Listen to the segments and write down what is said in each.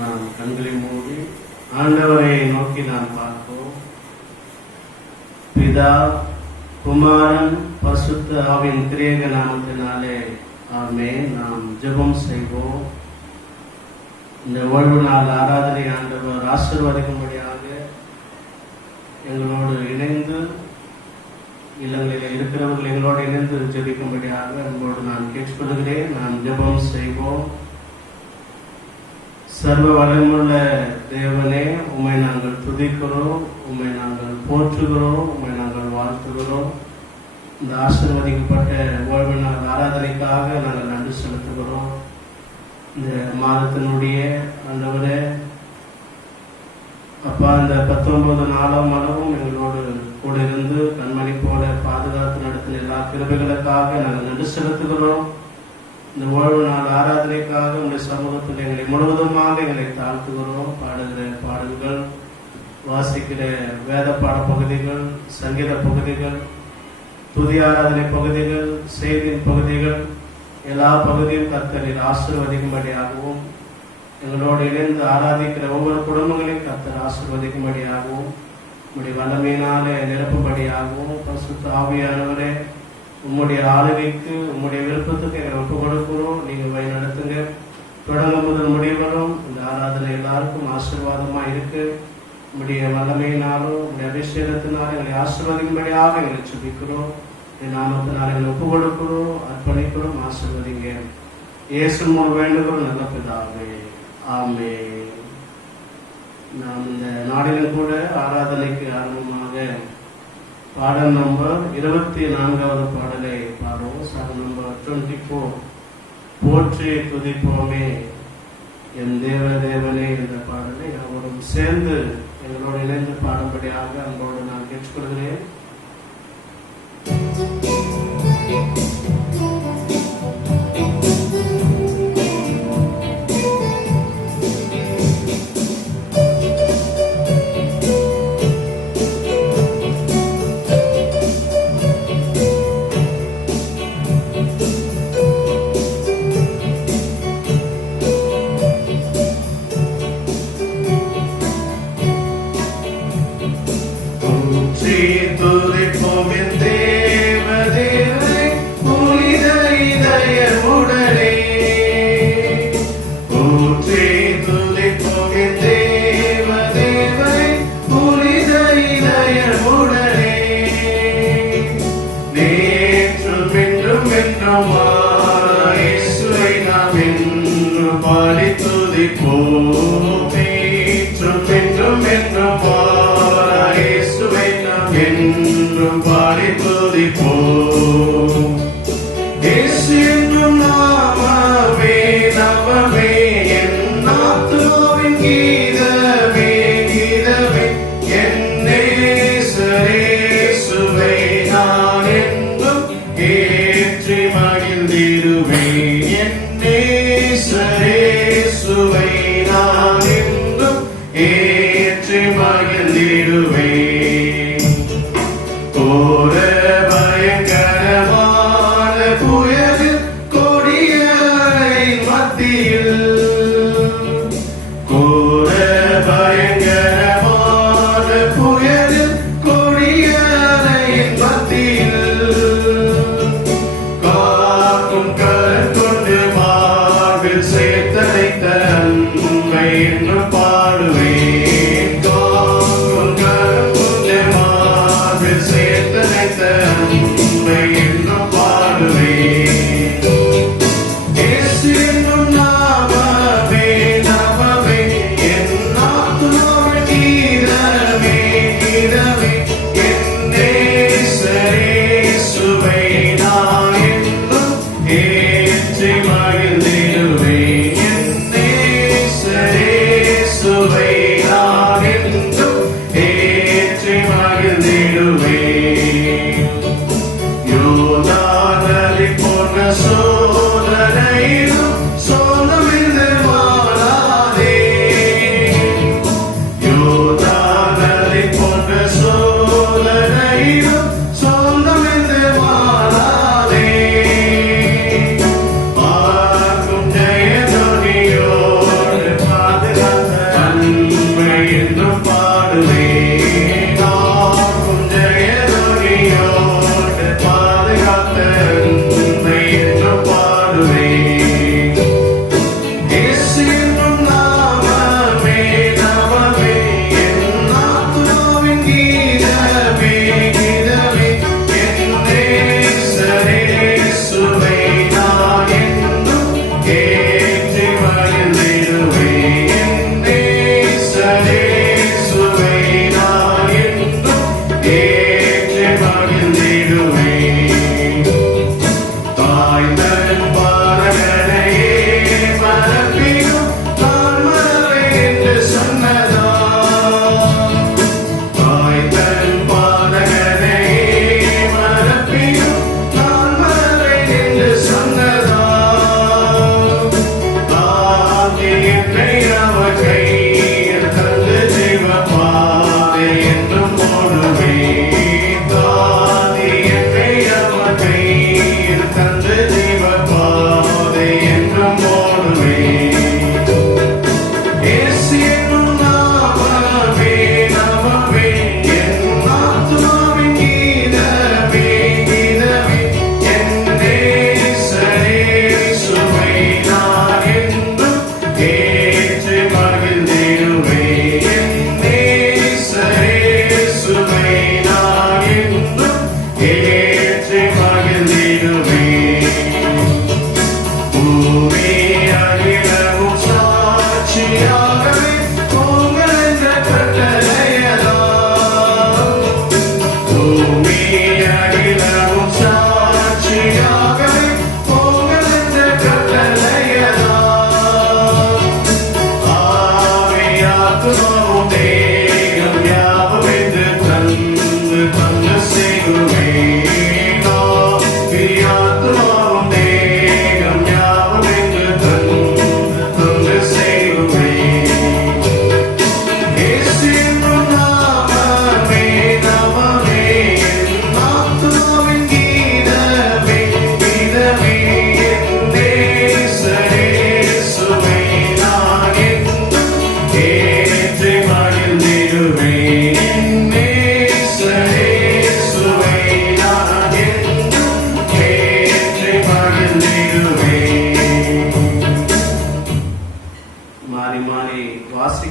நாம் கண்களை மூடி ஆண்டவரை நோக்கி நாம் பார்ப்போம். பிதா, குமாரன், பரிசுத்த ஆவியின் திரியேக நாமத்தினாலே ஆமென். நாம் ஜெபம் செய்வோம். இந்த ஓய்வு நாள் ஆராதனை ஆண்டவர் ஆசீர்வதிக்கும்படியாக எங்களோடு இணைந்து இல்லங்களில் இருக்கிறவர்கள் எங்களோடு இணைந்து ஜெபிக்கும்படியாக உங்களோடு நான் கேட்டுக்கொள்கிறேன். நாம் ஜெபம் செய்வோம். சர்வ வளமுள்ள தேவனே, உம்மை நாங்கள் துதிக்கிறோம், உம்மை நாங்கள் போற்றுகிறோம், உம்மை நாங்கள் வாழ்த்துகிறோம். இந்த ஆசீர்வதிக்கப்பட்ட ஓய்வு நாள் ஆராதனைக்காக நாங்கள் நன்றி செலுத்துகிறோம். இந்த மாதத்தினுடைய ஆண்டவரே அப்பா, இந்த 19 நாளாம் அளவும் எங்களோடு கூட இருந்து கண்மணி போல பாதுகாத்து நடத்தின எல்லா கிருபைகளுக்காக நாங்கள் நன்றி செலுத்துகிறோம். இந்த ஓய்வு நாள் ஆராதனைக்காக உங்களுடைய சமூகத்தில் எங்களை முழுவதுமாக எங்களை தாழ்த்துகிறோம். பாடுகிற பாடல்கள், வாசிக்கிற வேத பாட பகுதிகள், சங்கீத பகுதிகள், துதி ஆராதனை பகுதிகள், செய்தியின் பகுதிகள், எல்லா பகுதியும் கர்த்தரில் ஆசீர்வதிக்கும்படியாகவும் எங்களோடு இணைந்து ஆராதிக்கிற ஒவ்வொரு குடும்பங்களையும் கர்த்தர் ஆசீர்வதிக்கும்படியாகவும் உம்முடைய வல்லமையினாலே நிரப்பும்படியாகவும் பரிசுத்த ஆவியானவரே உம்முடைய ஆளுகைக்கு உம்முடைய விருப்பத்துக்கு எங்களை ஒப்புக் கொடுக்கிறோம். நீங்கள் வழி நடத்துங்க. தொடங்கும் முதல் முடிவரும் இந்த ஆராதனை எல்லாருக்கும் ஆசீர்வாதமா இருக்கு. உம்முடைய வல்லமையினாலும் உம்முடைய அபிஷேகத்தினாலும் எங்களை ஆசீர்வதிக்கும்படியாக எங்களை சுபிக்கிறோம். என் நாமத்தினால் எங்களை ஒப்புக் கொடுக்கிறோம், அர்ப்பணிக்கிறோம். ஆசீர்வதிங்க. இயேசு மூலம் வேண்டுகிறோம் நல்ல பிதாவே, ஆமென். நாம் இந்த நாளிலும் கூட ஆராதனைக்கு ஆரம்பமாக பாடல் நம்பர் 24வது பாடலை பாடுவோம். சாங் நம்பர் 24, போற்றி துதிப்போமே என் தேவ தேவனே என்ற பாடலை அவரும் சேர்ந்து எங்களோடு இணைந்து பாடும்படியாக அன்போடு நான் கேட்டுக்கொள்கிறேன்.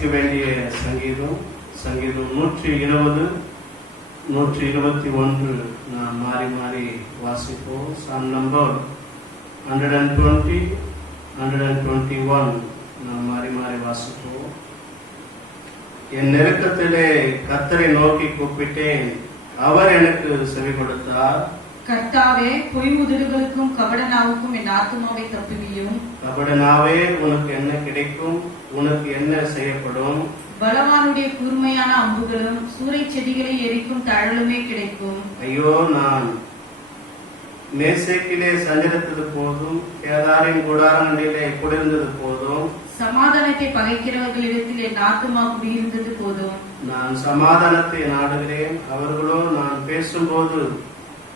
வாசிக்க வேண்டிய சங்கீதம் 120, 121 நாம் மாறி மாறி வாசிப்போம். Psalm number 120, 121 நாம் மாறி மாறி வாசிப்போம். என் நெருக்கத்திலே கர்த்தரை நோக்கி கூப்பிட்டேன், அவர் எனக்கு செவி கொடுத்தார். கர்த்தாவே, பொய் உதடுகளுக்கும் கபடனாவுக்கும் என் ஆத்துமாவை தப்புவியும். கபடனாவே, உனக்கு என்ன கிடைக்கும்? உனக்கு என்ன செய்யப்படும்? பலவானுடைய கூர்மையான அம்புகளும் சூறை செடிகளை எரிக்கும் தழலுமே கிடைக்கும். ஐயோ, நான் மேசேக்கிலே சஞ்சரித்தது போதும், கேதாரின் கூடாரங்களிலே குளிர்ந்தது போதும். சமாதானத்தை பகைக்கிறவர்களிடத்தில் என் ஆத்துமா குடியிருந்தது போதும். நான் சமாதானத்தை நாடுகிறேன், அவர்களோ நான் பேசும்போது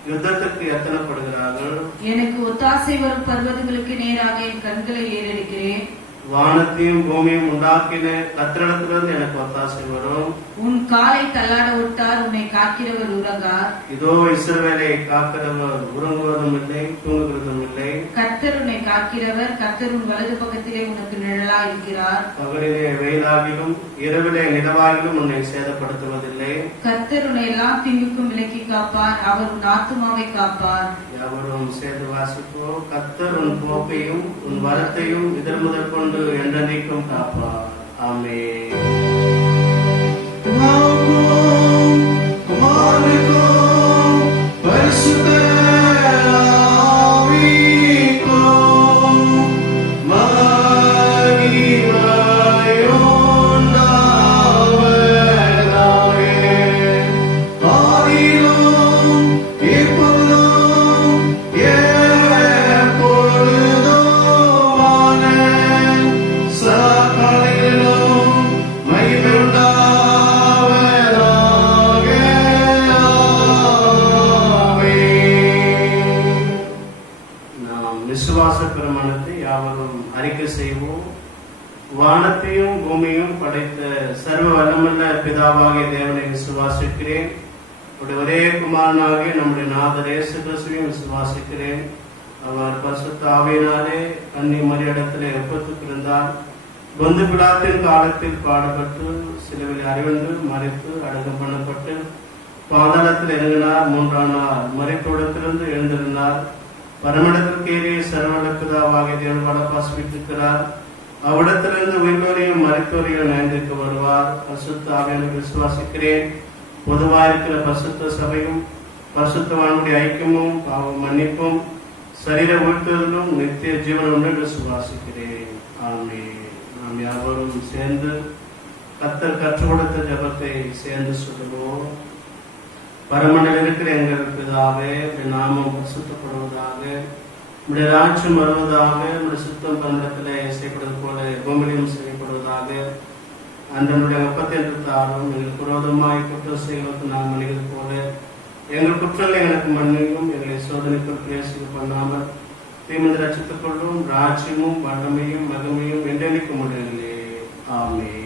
யுத்தத்துக்கு எத்தனைப்படுகிறார்கள். எனக்கு ஒத்தாசை வரும் பர்வதங்களுக்கு நேராக என் கண்களை ஏறெடுக்கிறேன். வானத்தையும் பூமியும் உண்டாக்கின கர்த்தரிடத்திலிருந்து எனக்கு ஒத்தாசை வரும். உன் காலை தள்ளாட விட்டார், உன்னை காக்கிறவர் உறங்கார். இதோ இஸ்ரவேலை காக்கிறவர் உறங்குவதும் இல்லை, தூங்குவதும் இல்லை. கர்த்தர் உன்னை காக்கிறவர், கர்த்தர் உன் வலது பக்கத்திலே உனக்கு நிழலா இருக்கிறார். பகலிலே வெயிலாகிலும் இரவிலே நிலவாகிலும் உன்னை சேதப்படுத்துவதில்லை. கர்த்தர் உன்னை எல்லாம் தீங்குக்கும் விலக்கி காப்பார், அவர் உன் ஆத்துமாவை காப்பார். எவரும் சேர்ந்து வாசிப்போம். கர்த்தர் உன் போக்கையும் உன் வரத்தையும் இதழ் முதல் கொண்டு என்றென்றைக்கும் காப்பார். ஆமென். விசுவாச பிரமாணத்தை யாவரும் அறிக்கை செய்வோம். வானத்தையும் பூமியும் படைத்த சர்வ வல்லமுள்ள பிதாவாகிய தேவனை விசுவாசிக்கிறேன். ஒரே குமாரனாகிய நம்முடைய நாதர் இயேசு கிறிஸ்துவையும் விசுவாசிக்கிறேன். அவர் பரிசுத்த ஆவியினாலே கன்னி மரியாதத்திலே ஒப்பத்துக்கு இருந்தார். பொந்து பிலாத்தின் காலத்தில் பாடுபட்டு சிலுவையில் அறையுண்டு மரித்து அடக்கம் பண்ணப்பட்டு பாதாளத்தில் இறங்கினார். 3ஆம் நாள் மரித்தோடத்திலிருந்து எழுந்திருந்தார். பரமடத்திற்கேறி சர்வவல்ல பிதாவாகிய தேவன் வலப்பார்வையிட்டிருக்கிறார். அவ்விடத்திலிருந்து உயிரோரையும் மரித்தோரையும் நியமிக்க வருவார். பரிசுத்த ஆவியானவரை விசுவாசிக்கிறேன். பொதுவாயிருக்கிற பரிசுத்த சபையும் பரிசுத்தவான்களுடைய ஐக்கியமும் பாவ மன்னிப்பும் சரீர உயிர்த்தெழுதலும் நித்திய ஜீவனும் என்று விசுவாசிக்கிறேன். ஆமென். நாம் யாவரும் சேர்ந்து கர்த்தர் கற்றுக் கொடுத்த ஜெபத்தை சேர்ந்து சொல்லுவோம். பரமண்டலில் இருக்கிற எங்கள் பிதாவே, உடைய நாமம் பரிசுத்தப்படுவதாக, உடைய ராஜ்யம் வருவதாக, உடைய சுத்தம் பரமண்டலத்திலே செய்யப்படுவது போல பூமியிலும் செய்யப்படுவதாக. அன்றனுடைய அப்பத்தை என்று தாரும். எங்கள் குரோதமாய் குற்றம் செய்வதற்கு நாம் மனிதது போல எங்கள் குற்றங்களை எனக்கு மன்னியும். எங்களை சோதனைக்குள் பிரவேசிக்க பண்ணாமல் தீமிந்து ரட்சித்துக் கொள்ளும். ராஜ்யமும் வல்லமையும் மகிமையும் என்றென்னைக்கு முடியவில்லை. ஆமென்.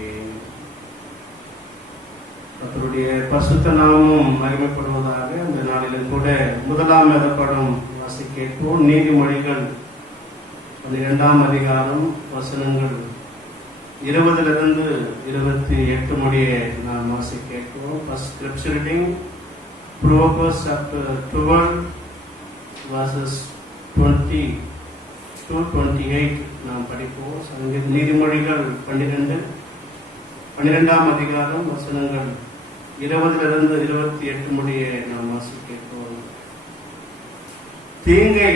கர்த்தருடைய பரிசுத்த நாமம் மகிமைப்படுவதாக. இந்த நாளிலும் கூட முதலாம் வேதப்பாடம் வாசிக்க கேட்போம். நீதிமொழிகள் 12ஆம் அதிகாரம் வசனங்கள் 20 to 28 முடிய நாம் வாசிக்க கேட்போம். First scripture reading, Proverbs chapter 12 verses 20 to 28 நாம் படிப்போம். நீதிமொழிகள் 12ஆம் அதிகாரம் வசனங்கள் 20 to 28 முடிய நாம் வாசிக்க கேட்போம். தீங்கை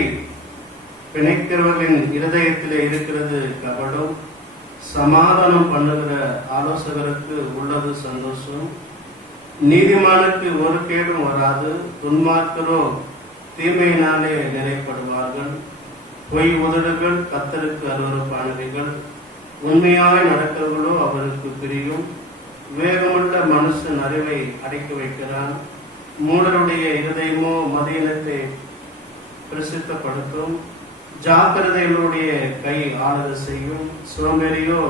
பிணைக்கிறவர்களின் இருதயத்திலே இருக்கிறது கபடம், சமாதானம் பண்ணுகிற ஆலோசகருக்கு உள்ளது சந்தோஷம். நீதிமானுக்கு ஒரு கேடும் வராது, துன்மார்க்கரோ தீமையினாலே நிறைப்படுவார்கள். பொய் உதடுகள் கர்த்தருக்கு அருவருப்பானவைகள், உண்மையாய் நடக்கிறவர்களோ அவருக்கு பிரியும். வேகமுள்ள மனுஷன் அறிவை அடக்கி வைக்கிறான், மூடருடைய இருதயமோ மதியினத்தை பிரசித்தப்படுத்தும். ஜாக்கிரதைகளுடைய கை ஆளுத செய்யும், சோம்பேறியோ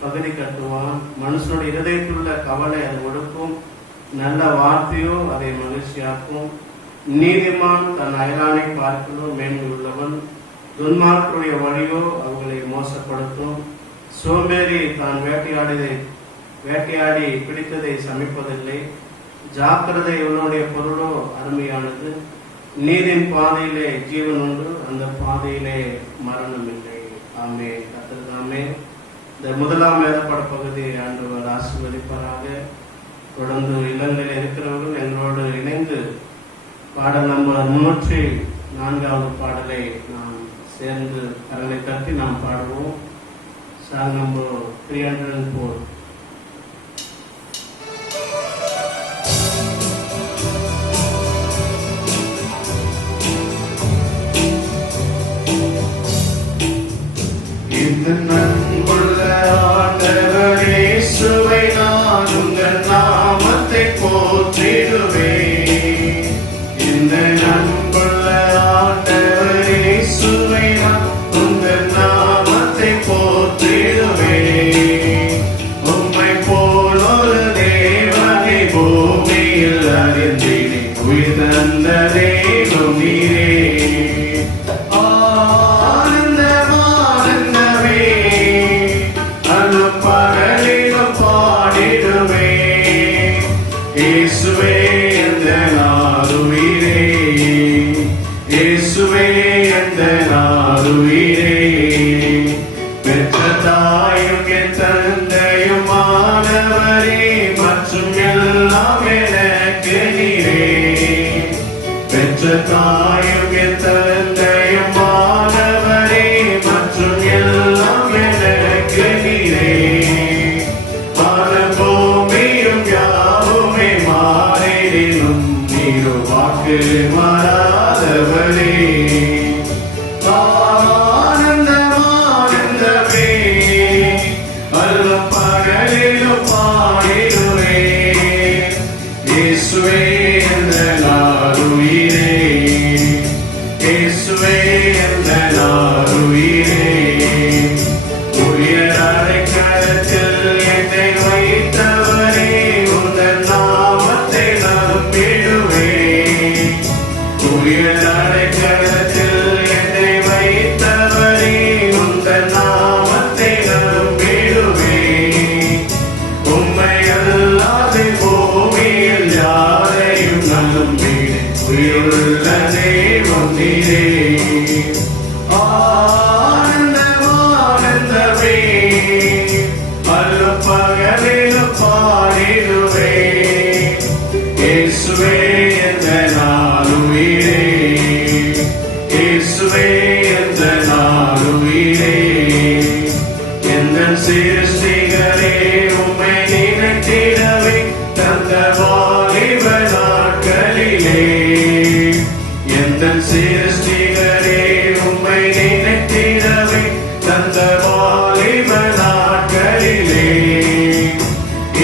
பகுதி கட்டுவான். மனுஷனுடைய இருதயத்துள்ள கவலை அது ஒடுக்கும், நல்ல வார்த்தையோ அதை மகிழ்ச்சியாக்கும். நீதிமான் தன் அயலானை பார்க்கலோ மேன்மை உள்ளவன், துன்மார்க்கருடைய வழியோ அவர்களை மோசப்படுத்தும். சோம்பேறி தான் வேட்டையாடி பிடித்ததை சமைப்பதில்லை. ஜாக்கிரதை உன்னுடைய பொருளோ அருமையானது. நீரின் பாதையிலே ஜீவன் உண்டு, அந்த பாதையிலே மரணம் இல்லை. ஆமே. கர்த்தர்தாமே இந்த முதலாம் வேதப்பாட பகுதியை ஆண்டவர் ஆசீர்வதிப்பாராக. தொடர்ந்து இல்லங்களில் இருக்கிறவர்கள் எங்களோடு இணைந்து பாடல் நம்பர் 104வது பாடலை நாம் சேர்ந்து கரங்களை தட்டி நாம் பாடுவோம். Song number 304. இந்த நன்புள்ள ஆண்டவரே இயேசுவை நான் உங்கள் நாமத்தை போற்றிடுவேன். இந்த நன்புள்ள ஆண்டவரே இயேசுவை நான் உங்கள் நாமத்தை போற்றிடுவேன். உம்மை போல் ஒரு தேவனை பூமியில் அறிந்தினேன். உயிர் தந்த தெய்வம் நீரே. இயேசுவே எந்த நாளுயிரே, இயேசுவே எந்த நாளுயிரே. பெற்ற தாயும் என் தந்தையும் ஆனவரே, மற்றும் எல்லாம் எனக்கு நீரே. பெற்ற தாயும் என் தந்தையும் ஆனவரே, மற்றும் எல்லாம் எனக்கு நீரே. வாக்கு மாறாதவரே, ஆனந்தமானந்தமே அல்லும் பகலிலும் பாடிடுவே. இயேசுவே எந்த நாளுயிரே, இயேசுவே எந்த நாளுயிரே. உயர் அடைக்கலத்தில் என்னை வைத்தவரே, உந்தன் நாமத்தை நம்பிடுவே. உயர் அடைக்கலத்தில் என்னை வைத்தவரே, உந்தன் நாமத்தை நம்பிடுவே. உம்மை அல்லாது பூமியில் யாரையும் நம்பினேன். உயிருள்ள தெய்வம் நீரே. ஆனந்தமானந்தமே அல்லும் பகலிலும் பாடிடுவே. இயேசுவே எந்த நாளுயிரே, இயேசுவே எந்த நாளுயிரே. எந்த சிருஷ்டிகரே உம்மை நினைத்திடவே தந்த வாலிப நாட்களிலே. எந்த சிருஷ்டிகரே உம்மை நினைத்திடவே தந்த வாலிப நாட்களிலே.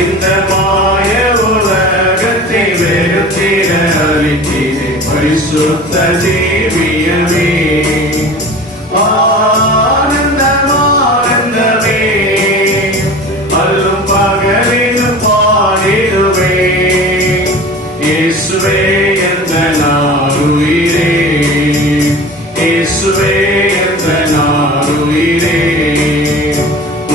இந்த மாய உலகத்தை வெறுத்திட அளித்தீரே பரிசுத்த தேவியமே. ஆனந்தமானந்தமே அல்லும் பகலிலும் பாடிடுவே. இயேசுவே எந்த நாளுயிரே, இயேசுவே எந்த நாளுயிரே.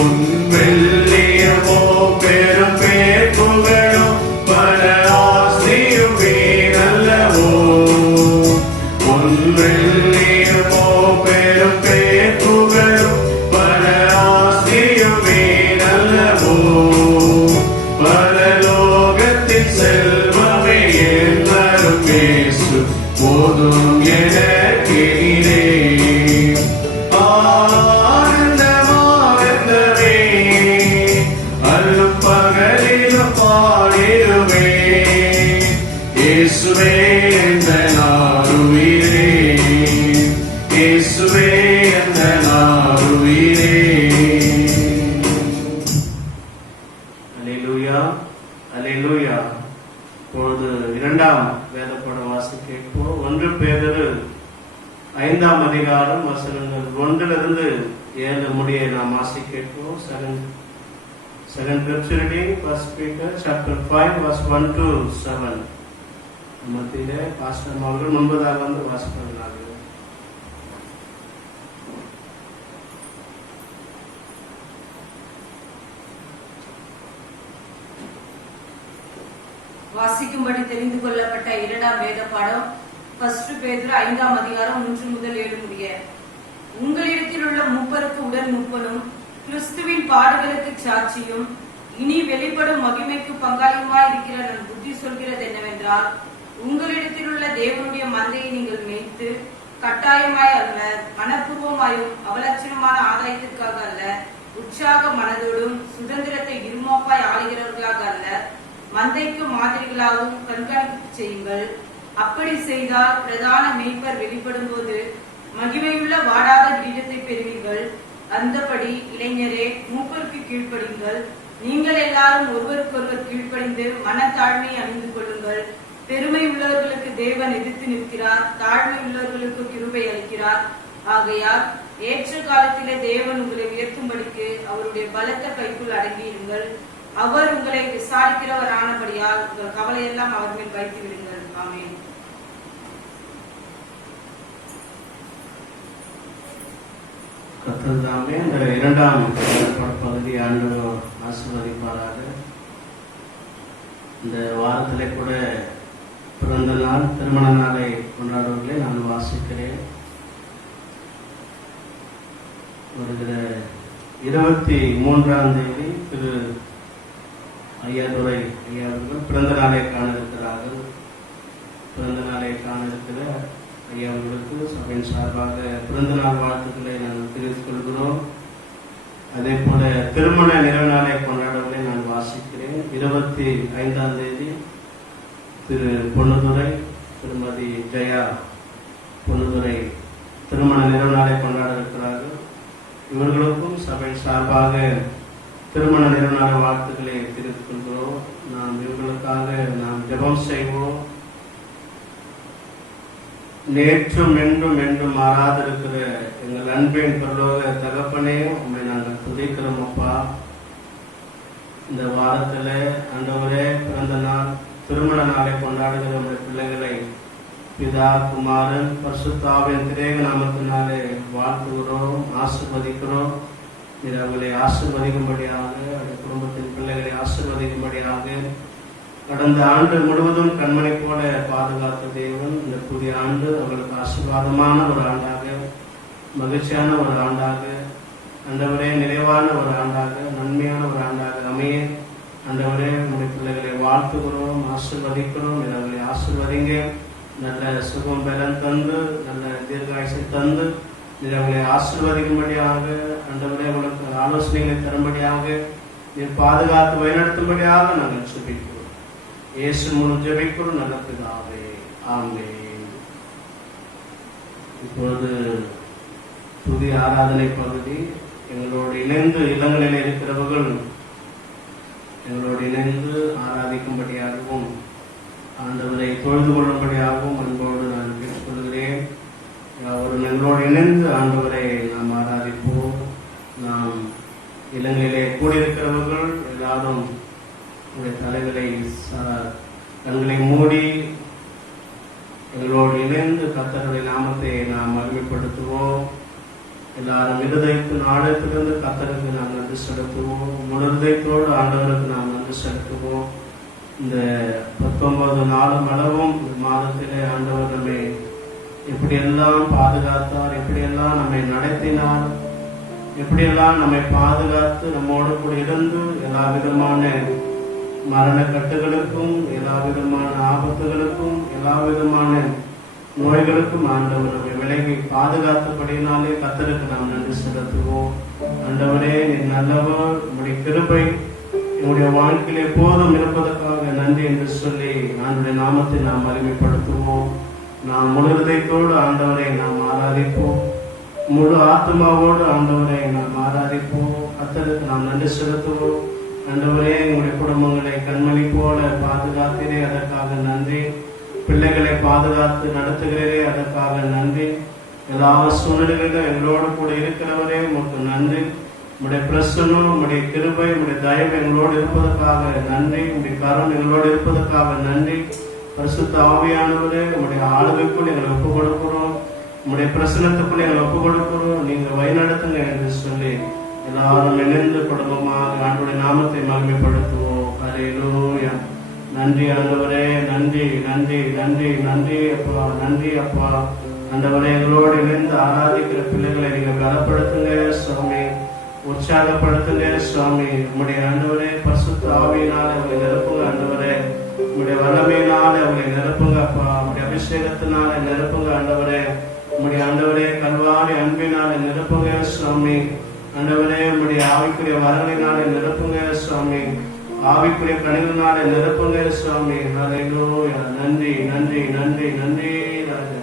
உன் வெள்ளியமோ பெரும் பேர் புகழும் பல ஆஸ்தியும் வீணல்லவோ. உன் வெள்ளியமோ பெரும் பேர் புகழும் பல ஆஸ்தியும் வீணல்லவோ. பரலோகத்தின் செல்வமே எல்லாரும் இயேசு போதும் எனக்கு நீரே. ஆனந்தமானந்தமே அல்லும் பகலிலும் பாடிடுவே. இயேசுவே எந்த நாளுயிரே, இயேசுவே எந்த நாளுயிரே. அல்லேலூயா, அல்லேலூயா. இப்பொழுது இரண்டாம் வேதப்பாடம் வாசிக்க கேட்போம். 1 பேதுரு 5ஆம் அதிகாரம் வசனங்கள் 1 to 7 முடிய நாம் வாசிக்க கேட்போம். Second scripture reading, 1 Peter chapter 5 verse 1 to 7. மத்தியிலே பாஸ்டர் அவர்கள் முன்பதாக வந்து வாசிப்பார்கள். வாசிக்கும்படி தெரிந்து கொள்ளப்பட்ட 2ஆம் வேத பாடம் 1 பேதுரு 5ஆம் அதிகாரம் 3 முதல் 7 முடிய. உங்களிடத்தில் உள்ள மூப்பருக்கு உடன் மூப்பனும் கிறிஸ்துவின் பாடுகளுக்கு சாட்சியும் இனி வெளிப்படும் மகிமைக்கு பங்காளியுமாய் இருக்கிற நான் புத்தி சொல்கிறது என்னவென்றால், உங்களிடத்தில் உள்ள தேவனுடைய மந்தையை நீங்கள் மேய்த்து கட்டாயமாய் அல்ல, மனப்பூர்வமாயும் அவலட்சணமான ஆதாயத்திற்காக அல்ல, உற்சாக மனதோடும் சுதந்திரத்தை இருமாப்பாய் ஆளுகிறவர்களாக அல்ல, மந்தைக்கு மாதிரிகளாகவும் கண்காணிப்பு செய்யுங்கள். அப்படி செய்தால் பிரதான மேய்ப்பர் வெளிப்படும் போது மகிமையுள்ள வாடாத கிரீடத்தை பெறுவீர்கள். அந்தபடி இளைஞரே, மூப்பருக்கு கீழ்ப்படிங்கள். நீங்கள் எல்லாரும் ஒருவருக்கொருவர் கீழ்ப்படிந்து மனத்தாழ்மை அணிந்து கொள்ளுங்கள். பெருமை உள்ளவர்களுக்கு தேவன் எதிர்த்து நிற்கிறார், தாழ்மை உள்ளவர்களுக்கு கிருபை அளிக்கிறார். ஆகையால் ஏற்ற காலத்திலே தேவன் உங்களை உயர்த்தும்படிக்கு அவருடைய பலத்த கைக்குள் அடங்கியிருங்கள். அவர் உங்களை விசாரிக்கிறவர் ஆனபடியால் உங்கள் கவலையெல்லாம் அவர் மேல் வைத்து விடுங்கள். ஆமென். கர்த்தர் தாமே இந்த 2ஆம் பகுதி ஆண்டவர் ஆசீர்வதிப்பாராக. இந்த வாரத்திலே கூட பிறந்த நாள், திருமண நாளை கொண்டாடுவதை நான் வாசிக்கிறேன். வருகிற 23ஆம் தேதி திரு ஐயாதுரை ஐயாவர்கள் பிறந்த நாளை காண இருக்கிறார்கள். பிறந்த நாளை காண இருக்கிற ஐயாவர்களுக்கு சபையின் சார்பாக பிறந்த நாள் வாழ்த்துக்களை நாங்கள் தெரிவித்துக் கொள்கிறோம். அதே போல திருமண நிறைவு நாளை கொண்டாடுவதை நான் வாசிக்கிறேன். 25ஆம் தேதி திரு பொன்னுதுரை திருமதி ஜெயா பொன்னுதுரை திருமண நிறைவு நாளை கொண்டாட இருக்கிறார்கள். இவர்களுக்கும் சபையின் சார்பாக திருமண நிறைவு நாள் வாழ்த்துக்களை தெரிவித்துக் கொள்கிறோம். நாம் இவர்களுக்காக நாம் ஜெபம் செய்வோம். நேற்றும் என்றும் என்றும் மாறாதிருக்கிற எங்கள் அன்பின் பரலோக தகப்பனே, உண்மை நாங்கள் துதிக்கிறோம் அப்பா. இந்த வாரத்தில் ஆண்டவரே பிறந்த நாள், திருமண நாளை கொண்டாடுகிற உடைய பிள்ளைகளை பிதா, குமாரன், பரிசுத்தாவின் திரேக நாமத்தினாலே வாழ்த்துகிறோம், ஆசீர்வதிக்கிறோம். நீர் அவர்களை ஆசீர்வதிக்கும்படியாக, குடும்பத்தின் பிள்ளைகளை ஆசீர்வதிக்கும்படியாக கடந்த ஆண்டு முழுவதும் கண்மணி போல பாதுகாத்த தேவன் இந்த புதிய ஆண்டு அவர்களுக்கு ஆசீர்வாதமான ஒரு ஆண்டாக, மகிழ்ச்சியான ஒரு ஆண்டாக, ஆண்டவரே நிறைவான ஒரு ஆண்டாக, நன்மையான ஒரு ஆண்டாக அமைய ஆண்டவரே உங்களுடைய பிள்ளைகளை வாழ்த்துகிறோம், ஆசீர்வதிக்கிறோம். அவர்களை ஆசீர்வதிங்க. நல்ல சுகம் பலன் தந்து, நல்ல தீர்காயுசை தந்து அவர்களை ஆசீர்வதிக்கும்படியாக, ஆண்டவரே உங்களுக்கு ஆலோசனைகளை தரும்படியாக, நீர் பாதுகாத்து வழிநடத்தும்படியாக நாங்கள் ஜெபிக்கிறோம். இயேசு மூலம் ஜெபிக்கிறோம் நல்ல பிதாவே. ஆமென். இப்பொழுது புதிய ஆராதனை பகுதி. எங்களோடு இணைந்து இல்லங்களில் இருக்கிறவர்கள் எங்களோடு இணைந்து ஆராதிக்கும்படியாகவும் ஆண்டவரை தொழுது கொள்ளும்படியாகவும் அன்போடு நான் கேட்டுக்கொள்கிறேன். அவர்கள் எங்களோடு இணைந்து ஆண்டவரை நாம் ஆராதிப்போம். நாம் இலங்கையிலே கூடியிருக்கிறவர்கள் எல்லாரும் உடைய தலைகளை கண்களை மூடி எங்களோடு இணைந்து கர்த்தருடைய நாமத்தை நாம் மகிமைப்படுத்துவோம். எல்லாரும் இருதயத்தின் ஆழத்திலிருந்து கர்த்தருக்கு நாம் நன்றி செலுத்துவோம். முழு இருதயத்தோடு ஆண்டவருக்கு நாம் நன்றி செலுத்துவோம். இந்த 19 நாளும் அளவும் மாதத்திலே ஆண்டவர் நம்மை எப்படியெல்லாம் பாதுகாத்தார், எப்படியெல்லாம் நம்மை நடத்தினார், எப்படியெல்லாம் நம்மை பாதுகாத்து நம்மோடு கூட இருந்து எல்லா விதமான மரண கட்டுகளுக்கும், எல்லா விதமான ஆபத்துகளுக்கும், எல்லா விதமான நோய்களுக்கும் ஆண்டவர் நம்மை விலகி பாதுகாத்தபடியினாலே கர்த்தருக்கு நாம் நன்றி செலுத்துவோம். ஆண்டவரே, நீ நல்லவர், உங்களுடைய கிருபை என்னுடைய வாழ்க்கையிலே எப்போதும் இருப்பதற்காக நன்றி என்று சொல்லி ஆண்டுடைய நாமத்தை நாம் மகிமைப்படுத்துவோம். நாம் முழு இதயத்தோடு ஆண்டவரை நாம் ஆராதிப்போம். முழு ஆத்மாவோடு ஆண்டவரை நாம் ஆராதிப்போம். கர்த்தருக்கு நாம் நன்றி செலுத்துவோம். ஆண்டவரே, எங்களுடைய குடும்பங்களை கண்மணி போல பாதுகாத்தீரே, அதற்காக நன்றி. பிள்ளைகளை பாதுகாத்து நடத்துகிறீரே, அதற்காக நன்றி. எல்லா சூழ்நிலைகளிலும் எங்களோடு கூட இருக்கிறவரே, உங்களுக்கு நன்றி. உங்களுடைய பிரசன்னம், உங்களுடைய கிருபை, உங்களுடைய தயவு எங்களோடு இருப்பதற்காக நன்றி. உங்களுடைய கரம் எங்களோடு இருப்பதற்காக நன்றி. பரிசுத்த ஆவியானவரே, உங்களுடைய ஆளுகைக்குள் எங்களை ஒப்புக் கொடுக்கிறோம். உங்களுடைய பிரசனத்துக்குள் எங்களை ஒப்புக் கொடுக்கிறோம். நீங்க வழிநடத்துங்க என்று சொல்லி எல்லாரும் இணைந்து குடும்பமாக ஆண்டவருடைய நாமத்தை மகிமைப்படுத்துவோம். ஹல்லேலூயா. நன்றி ஆண்டவரே, நன்றி நன்றி நன்றி நன்றி அப்பா, நன்றி அப்பா. ஆண்டவரே, எங்களோடு இணைந்து ஆராதிக்கிற பிள்ளைகளை நீங்க பலப்படுத்துங்க சுவாமி, உற்சாகப்படுத்துங்க சுவாமி. உம்முடைய ஆண்டவரே பரிசுத்த ஆவியினால அவங்களை நிரப்புங்க ஆண்டவரே, உம்முடைய வல்லமையினால அவங்களை நிரப்புங்க அப்பா, உம்முடைய அபிஷேகத்தினால நிரப்புங்க ஆண்டவரே, உம்முடைய ஆண்டவரே கல்வாரி அன்பினால நிரப்புங்க சுவாமி. ஆண்டவரே, உம்முடைய ஆவிக்குரிய வரங்களினால நிரப்புங்க சுவாமி, ஆவிக்குரிய கனிகளினால நிரப்புங்க சுவாமி. ஹல்லேலூயா, நன்றி நன்றி நன்றி நன்றி ராஜா.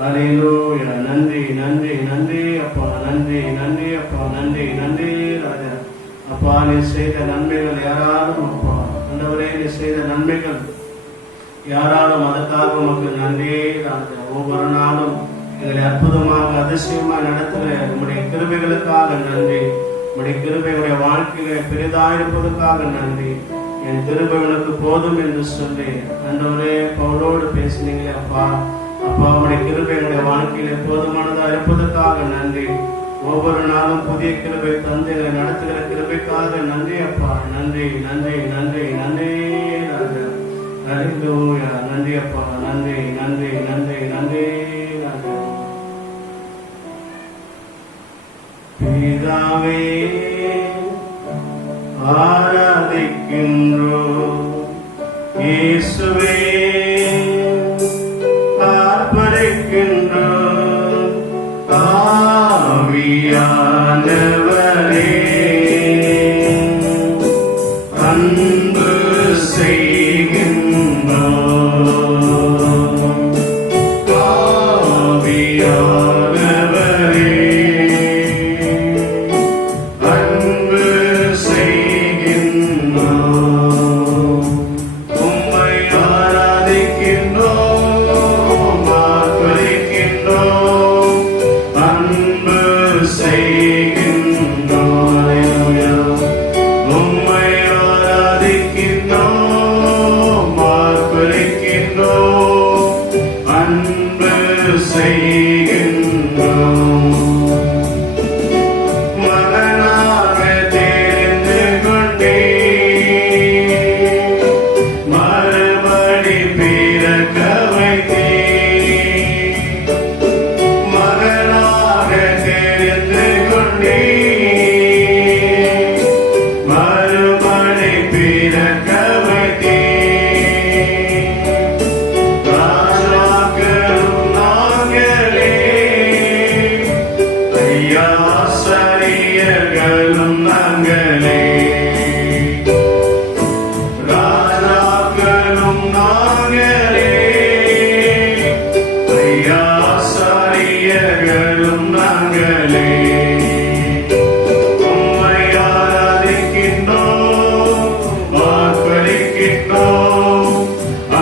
ஹல்லேலூயா, நன்றி நன்றி நன்றி அப்பா, நன்றி நன்றி அப்பா, நன்றி நன்றி ராஜா. அப்பா, நீ செய்த நன்மைகள் யாராலும் அப்பா, ஆண்டவரே நீ செய்த நன்மைகள் யாராலும், அதற்காக உமக்கு நன்றி ராஜா. ஒவ்வொரு நாளும் எங்களை அற்புதமாக அதிசயமாக நடத்துகிற உம்முடைய கிருபைகளுக்காக நன்றி. உம்முடைய கிருபையுடைய வாழ்க்கையில பெரிதாயிருப்பதற்காக நன்றி. என் கிருபைகளுக்கு போதும் என்று சொல்லி ஆண்டவரே பவுலோடு பேசினீங்களே அப்பா, அப்பா உம்முடைய கிருபையுடைய வாழ்க்கையில போதுமானதா இருப்பதற்காக நன்றி. ஒவ்வொரு நாளும் புதிய கிருபை தந்து எங்களை நடத்துகிற கிருபைக்காக நன்றி அப்பா, நன்றி நன்றி நன்றி நன்றி ராஜா. ஹல்லேலூயா, நன்றி அப்பா, நன்றி நன்றி நன்றி நன்றி ராஜா. பிதாவே ஆராதிக்கின்றோம், இயேசுவே ஆர்ப்பரிக்கின்றோம், ஆவியானவரே அன்பு செய்கின்றோம், ஆவியானவரே அன்பு செய்கின்றோம். உம்மை ஆராதிக்கின்றோம், ஆர்ப்பரிக்கின்றோம், அன்பு செய்கின்றோம். ஹல்லேலூயா. உம்மை ஆராதிக்கின்றோம், ஆர்ப்பரிக்கின்றோம், அன்பு செய்கின்றோம். மகனாக தெரிந்து கொண்டீர், மறுபடி பிறக்க வைத்தீர். மகனாக தெரிந்து கொண்டீர், மறுபடி பிறக்க வைத்தீர். ராஜாக்களும் நாங்களே, ஐயா சரியர்களும் நாங்களே. ராஜாக்களும் நாங்களே, ஐயா சரியர்களும் நாங்களே. உம்மை ஆராதிக்கின்றோம், ஆர்ப்பரிக்கின்றோம்,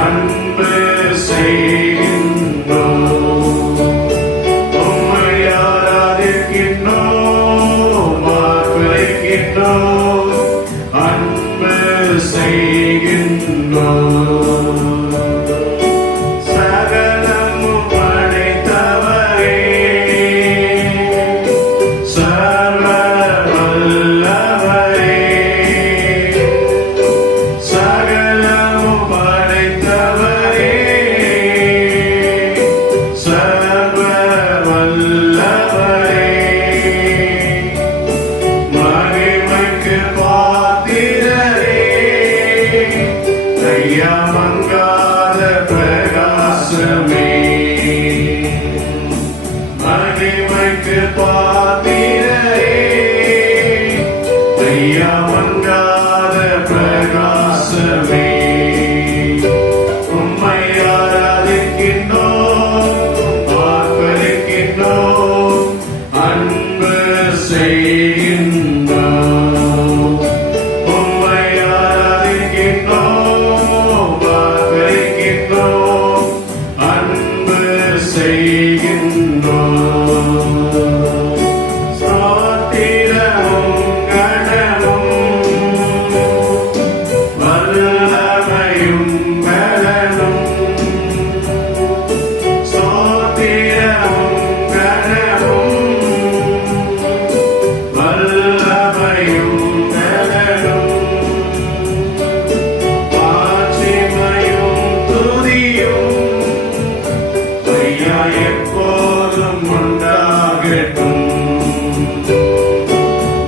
அன்பு செய்கின்றோம். உம்மை ஆராதிக்கின்றோம், ஆர்ப்பரிக்கின்றோம், அன்பு செய்கின்றோம். சகலமும் படைத்தவரே, சர்வ வல்லவரே, சகலமும் படைத்தவரே, சர்வ வல்லவரே, மகிமைக்கு பாத்திரரே, ஐயா மங்காத பிரகாசமே. மகிமைக்கு பாத்திரரே, ஐயா மங்காத பிரகாசமே. உம்மை ஆராதிக்கின்றோம், ஆர்ப்பரிக்கின்றோம், அன்பு செய்கின்றோம். உம்மை ஆராதிக்கின்றோம், ஆர்ப்பரிக்கின்றோம், அன்பு செய்கின்றோம்.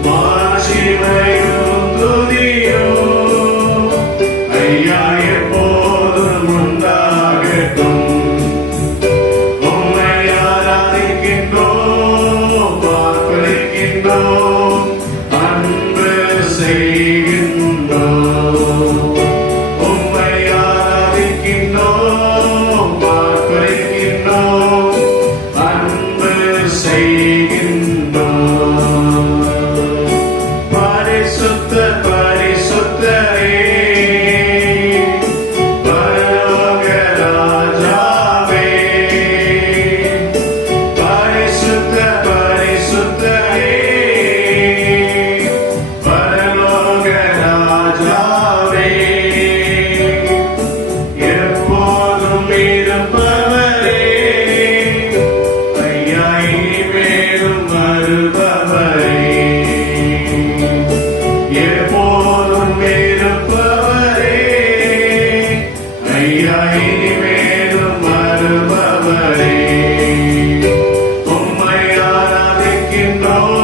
மாட்சிமையும் துதியும் ஐயா எப்போதும் உண்டாகட்டும். உம்மை ஆராதிக்கின்றோம், வாக்களிக்கின்றோம், அன்பு செய்கின்றோம். உம்மை ஆராதிக்கின்றோம், வாக்களிக்கின்றோம், அன்பு செய்கின்றோம். பரிசுத்த பரிசுத்தரே, பரலோக ராஜாவே, பரிசுத்த பரிசுத்தரே, பரலோக ராஜாவே, எப்போதும் இருப்பவரே, ஐயா இனிமேலும் வருபவரே, எப்போதும் இருப்பவரே, ஐயா இனிமேலும் வருபவரே. உம்மை ஆராதிக்கின்றோம்,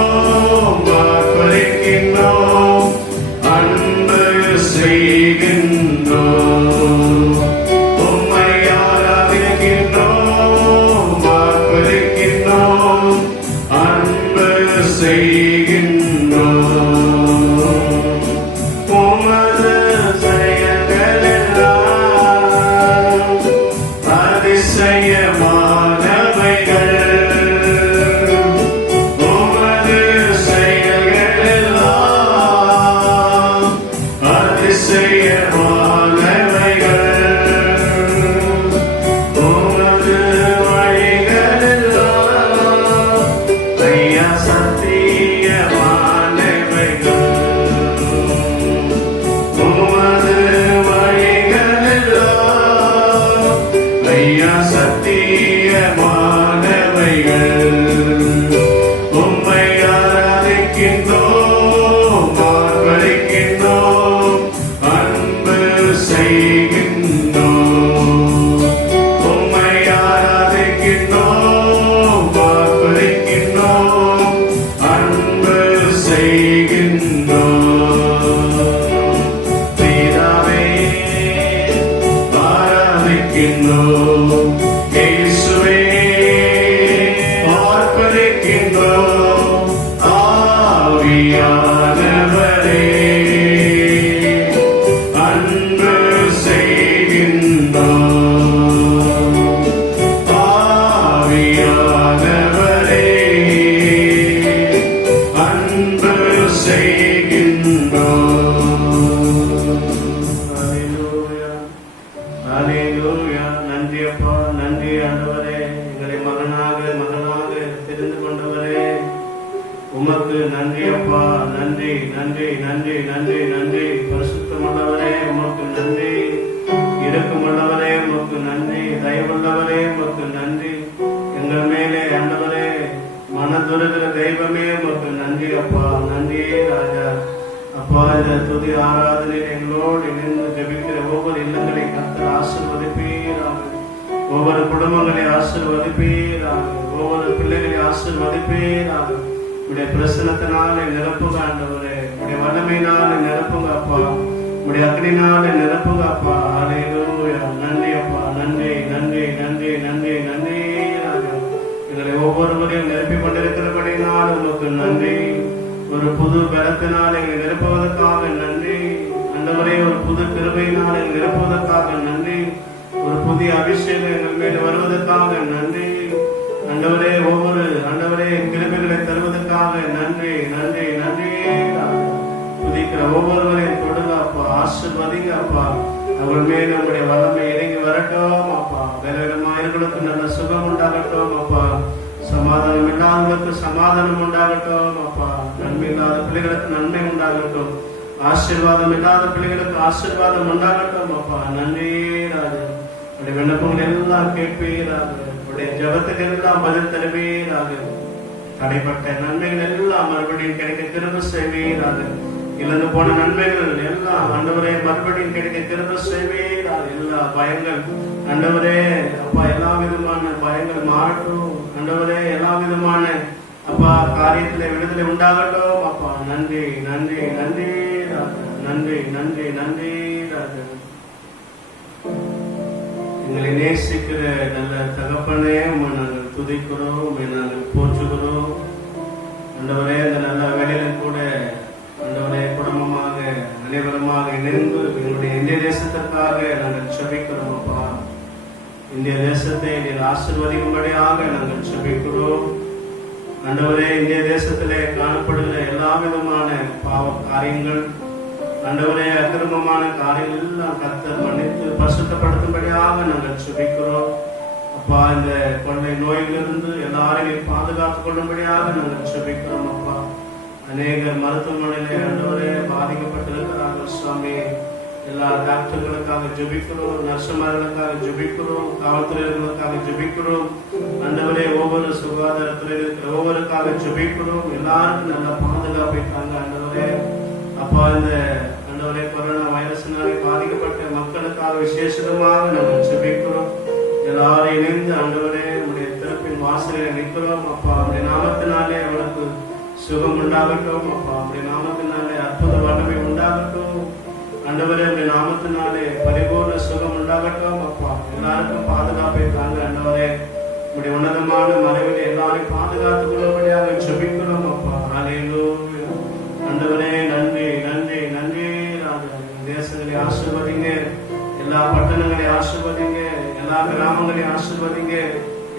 வாக்களிக்கின்றோம், அன்பு செய்கின்றோம். உம்மை ஆராதிக்கின்றோம், வாக்களிக்கின்றோம், அன்பு செய்கின்றோம். உமது செயல்களெல்லாம் அதிசயமானவைகள். உமது செயல்களெல்லாம் அதிசயமானவைகள். உமது வழிகளெல்லாம் ஐயா சத்தியமானவைகள். உமது வழிகளெல்லாம் ஐயா சத்தியமானவைகள். உம்மை ஆராதிக்கின்றோம், வாக்களிக்கின்றோம், அன்பு செய்கின்றோம். உம்மை ஆராதிக்கின்றோம், வாக்களிக்கின்றோம், அன்பு செய்கின்றோம். பிதாவே, ஆராதிக்கின்றோம். இயேசுவே, ஆர்ப்பரிக்கின்றோம். ஆவியானவரே, அன்பு செய்கின்றோம். ஆவியானவரே, அன்பு செய்கின்றோம். ஹalleluya, ஹalleluya. நன்றி அப்பா, நன்றி ஆண்டவரே, எங்களை மகனாக மகனாக தெரிந்து கொண்டவரே, உமக்கு நன்றி அப்பா. நன்றி நன்றி நன்றி நன்றி நன்றி. பரிசுத்தமுள்ளவரே உமக்கு நன்றி. இரக்கமுள்ளவரே உமக்கு நன்றி. தயவுள்ளவரே உமக்கு நன்றி. எங்கள் மேலே ஆண்டவரே மனதுருகிற தெய்வமே உமக்கு நன்றி அப்பா. நன்றி ராஜா. அப்பா, இந்த துதி ஆராதனையில் எங்களோடு இணைந்து ஜெபிக்கிற ஒவ்வொரு இல்லங்களை கர்த்தர் ஆசீர்வதிப்பீராக. ஒவ்வொரு குடும்பங்களை ஆசீர்வதிப்பீராக. ஒவ்வொரு பிள்ளைகளை ஆசீர்வதிப்பீராக. உடைய பிரசனத்தினாலே நிரப்புங்க ஆண்டவரே. உடைய வல்லமையினாலே நிரப்புங்க அப்பா. உடைய அக்னினாலே நிரப்புங்க அப்பா. ஹalleluya. நன்றி அப்பா. நன்றி நன்றி நன்றி நன்றி நன்றி ராஜா. எங்களை ஒவ்வொருவரையும் நிரப்பி கொண்டிருக்கிறபடினால் உமக்கு நன்றி. ஒரு புது பலத்தினால் எங்களை நிரப்புவதற்காக நன்றி ஆண்டவரே. ஒரு புது கிருபையினால் எங்களை நிரப்புவதற்காக நன்றி. ஒரு புதிய அபிஷேகம் எங்கள் மேல் வருவதற்காக நன்றி ஆண்டவரே. ஒவ்வொரு ஆண்டவரே கிருபைகளை தருவதற்காக நன்றி நன்றி நன்றி. துதிக்கிற ஒவ்வொருவரையும் தொடுங்க அப்பா. ஆசீர்வதிங்க அப்பா. அவள் மேல் நம்முடைய வல்லமை இறங்கி வரட்டும் அப்பா. வேலைகளுக்கு நல்ல சுகம் உண்டாகட்டும் அப்பா. சமாதானம் இல்லாதவர்களுக்கு சமாதானம் உண்டாகட்டும் அப்பா. நன்மை இல்லாத பிள்ளைகளுக்கு நன்மை உண்டாகட்டும். ஆசீர்வாதம் இல்லாத பிள்ளைகளுக்கு ஆசீர்வாதம் உண்டாகட்டும் அப்பா. நன்றி ராஜா. உடைய விண்ணப்பங்கள் எல்லாம் கேட்பீராக. உடைய ஜபத்துக்கு எல்லாம் பதில் தருவீராக. தடைப்பட்ட நன்மைகள் எல்லாம் மறுபடியும் கிடைக்க திரும்ப செய்வீராக. இழந்து போன நன்மைகள் எல்லாம் ஆண்டவரே மறுபடியும் கிடைக்க திரும்ப செய்வீராக. எல்லா பயங்கள் ஆண்டவரே அப்பா, எல்லா விதமான பயங்கள் மாறட்டும் ஆண்டவரே. எல்லா விதமான அப்பா காரியத்திலே விடுதலை உண்டாகட்டும். அப்பா நன்றி நன்றி நன்றி ராஜா, நன்றி நன்றி நன்றி ராஜா. எங்களை நேசிக்கிற நல்ல தகப்பனே, உம்மை நாங்கள் துதிக்கிறோம், உம்மை நாங்கள் போற்றுகிறோம். ஆண்டவரே, இந்த நல்ல வேலையில கூட ஆண்டவரே குடும்பமாக அனைவருமாக இணைந்து எங்களுடைய இந்திய தேசத்திற்காக நாங்கள் செபிக்கிறோம். அப்பா இந்திய தேசத்தை நீர் ஆசீர்வதிக்கும்படியாக நாங்கள் செபிக்கிறோம். ஆண்டவரே, இந்திய தேசத்திலே காணப்படுகிற எல்லா விதமான பாவ காரியங்கள், ஆண்டவரே அக்கிரமமான காரியங்கள் எல்லாம் கர்த்தர் மன்னித்து பரிசுத்தப்படுத்தும்படியாக நாங்கள் செபிக்கிறோம். அப்பா இந்த கொள்ளை நோயிலிருந்து எல்லாரையும் பாதுகாத்துக் கொள்ளும்படியாக நாங்கள் செபிக்கிறோம். அப்பா அநேகர் மருத்துவமனையிலே ஆண்டவரே பாதிக்கப்பட்டிருக்கிறார்கள் சுவாமி. எல்லா டாக்டர்களுக்காக ஜெபிக்கிறோம், நர்சுமார்களுக்காக ஜெபிக்கிறோம், காவல்துறையினருக்காக ஜெபிக்கிறோம். ஆண்டவரே ஒவ்வொரு சுகாதாரத்துறை இருக்கிற ஒவ்வொருக்காக ஜெபிக்கிறோம். எல்லாருக்கும் நல்ல பாதுகாப்பை தாங்க ஆண்டவரே. அப்பா இந்த ஆண்டவரே கொரோனா வைரஸினாலே பாதிக்கப்பட்ட மக்களுக்காக விசேஷமாக நாங்கள் ஜெபிக்கிறோம். எல்லாரும் இணைந்து ஆண்டவரே நம்முடைய திறப்பின் வாசலில் நிற்கிறோம். அப்பா அவருடைய நாமத்தினாலே அவளுக்கு சுகம் உண்டாகட்டும். அப்பா அவருடைய நாமத்தினாலே அற்புத வல்லமை உண்டாகட்டும். ஆண்டவரே அவருடைய நாமத்தினாலே பரிபூர்ண சுகம் உண்டாகட்டும். அப்பா எல்லாருக்கும் பாதுகாப்பை தாங்க ஆண்டவரே. நம்முடைய உன்னதமான மறைவில் எல்லாரையும் பாதுகாத்துக் கொள்ளும்படியாக ஜெபிக்கிறோம். அப்பா ஹல்லேலூயா. ஆண்டவரே நன்றி நன்றி நன்றி ராஜா. தேசங்களை ஆசீர்வதிங்க, எல்லா பட்டணங்களையும் ஆசீர்வதிங்க, எல்லா கிராமங்களையும் ஆசீர்வதிங்க,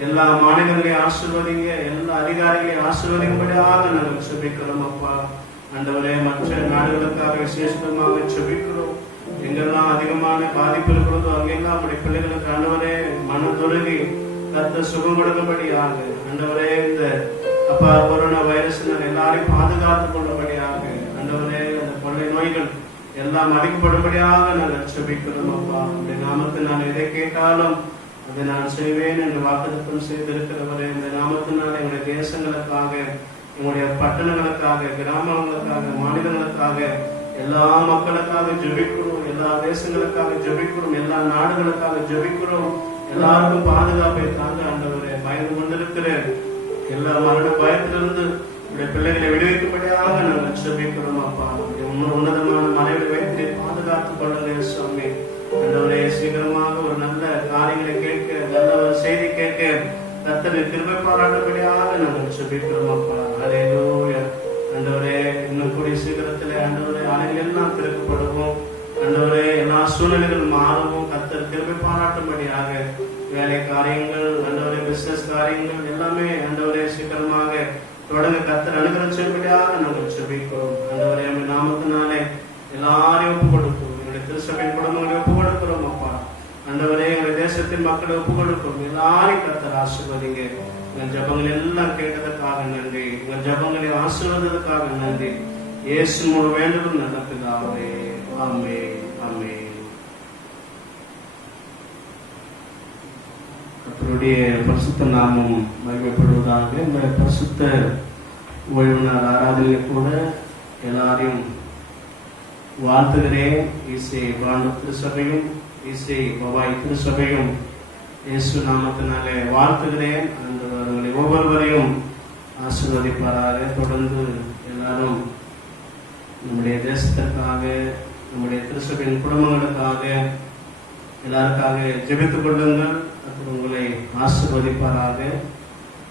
எல்லா மாநிலங்களையும் ஆசீர்வதிங்க, எல்லா அதிகாரிகளையும் ஆசீர்வதிக்கும்படியாக நாங்கள் செபிக்கிறோம். அப்பா ஆண்டவரே மற்ற நாடுகளுக்காக விசேஷமாக செபிக்கிறோம். எங்கெல்லாம் அதிகமான பாதிப்பு இருக்கிறதோ அங்கெல்லாம் நம்முடைய பிள்ளைகளுக்கு ஆண்டவரே மனதுருகி கர்த்தர் சுகம் கொடுக்கும்படியாக ஆண்டவரே இந்த அப்பா கொரோனா வைரஸினால் எல்லாரையும் பாதுகாத்துக் கொள்ளும்படியாக ஆண்டவரே அந்த கொள்ளை நோய்கள் எல்லாம் அடிக்கப்படும்படியாக நாங்கள் செபிக்கிறோம். அப்பா உடைய நாமத்தில் நான் எதை கேட்டாலும் அதை நான் செய்வேன் என்று வாக்குத்தத்தம் செய்திருக்கிறவரே, இந்த நாமத்தினால் எங்களுடைய தேசங்களுக்காக, எங்களுடைய பட்டணங்களுக்காக, கிராமங்களுக்காக, மாநிலங்களுக்காக, எல்லா மக்களுக்காக ஜெபிக்கிறோம், எல்லா தேசங்களுக்காக ஜெபிக்கிறோம், எல்லா நாடுகளுக்காக ஜெபிக்கிறோம். எல்லாருக்கும் பாதுகாப்பை தாங்க ஆண்டவரே. பயந்து கொண்டிருக்கிற எல்லா மரண பயத்திலிருந்து உடைய பிள்ளைகளை விடுவிக்கும்படியாக நாங்கள் ஜெபிக்கிறோம். அப்பா உன்னதமான மறைவில் வைத்து பாதுகாத்துக் கொள்ளுங்க சுவாமி. ஆண்டவரே சீக்கிரமாக ஒரு நல்ல காரியங்களை கேட்க, நல்ல ஒரு செய்தி கேட்க கர்த்தரை கிருபை பாராட்டும்படியாக நாங்கள் ஜெபிக்கிறோம். அப்பா ஹல்லேலூயா. ஆண்டவரே இன்னும் கூடிய சீக்கிரத்திலே ஆண்டவரே ஆலைகள் எல்லாம் திறக்கப்படுவோம். ஆண்டவரே எல்லா சூழ்நிலைகள் மாறவும் கர்த்தர் கிருபை பாராட்டும்படியாக வேலை காரியங்கள், ஆண்டவரே பிசினஸ் காரியங்கள் எல்லாமே ஆண்டவரே சீக்கிரமாக தொடங்க கர்த்தர் அனுகிரகிக்கும்படியாக நாங்கள் ஜெபிக்கிறோம். ஆண்டவரே உம்முடைய நாமத்தினாலே எல்லாரையும் ஒப்புக் கொடுக்கிறோம். எங்களுடைய திருச்சபையின் குடும்பங்களை ஒப்புக் கொடுக்கிறோம். அப்பா ஆண்டவரே எங்களுடைய தேசத்தின் மக்களை ஒப்புக் கொடுக்கிறோம். எல்லாரையும் கர்த்தர் ஆசீர்வதிங்க. எங்கள் ஜெபங்கள் எல்லாம் கேட்டதற்காக நன்றி. எங்கள் ஜெபங்களை ஆசீர்வதித்ததற்காக நன்றி. இயேசு முழு வேண்டும் நல்ல பிதாவே. ஆமென் ஆமென். கர்த்தருடைய பரிசுத்த நாமம் மகிமைப்படுவதாக. இந்த பரிசுத்த ஓய்வு நாள் ஆராதனை கூட எல்லாரையும் வாழ்த்துகிறேன். இசை பாண்டு திருச்சபையும் இசை பவாய் திருச்சபையும் இயேசு நாமத்தினாலே வாழ்த்துகிறேன். அவர்களை ஒவ்வொருவரையும் ஆசீர்வதிப்பாராக. தொடர்ந்து எல்லாரும் நம்முடைய தேசத்திற்காக, நம்முடைய திருச்சபையின் குடும்பங்களுக்காக எல்லாருக்காக ஜெபித்துக் கொள்ளுங்கள். கர்த்தர் உங்களை ஆசீர்வதிப்பாராக.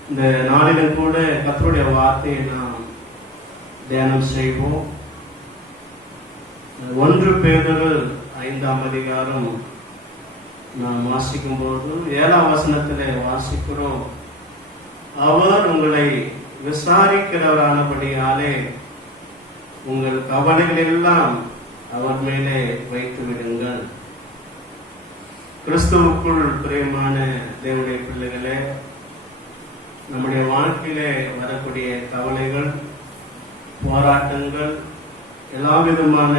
இந்த நாளிலும் கூட கர்த்தருடைய வார்த்தையை நாம் தியானம் செய்வோம். 1 பேதுரு 5ஆம் அதிகாரம் நாம் வாசிக்கும் போது 7ஆம் வசனத்திலே வாசிக்கிறோம். அவர் உங்களை விசாரிக்கிறவரானபடியாலே உங்கள் கவலைகள் எல்லாம் அவர் மேலே வைத்து விடுங்கள். கிறிஸ்துவுக்குள் பிரியமான தேவனுடைய பிள்ளைகளே, நம்முடைய வாழ்க்கையிலே வரக்கூடிய கவலைகள், போராட்டங்கள், எல்லா விதமான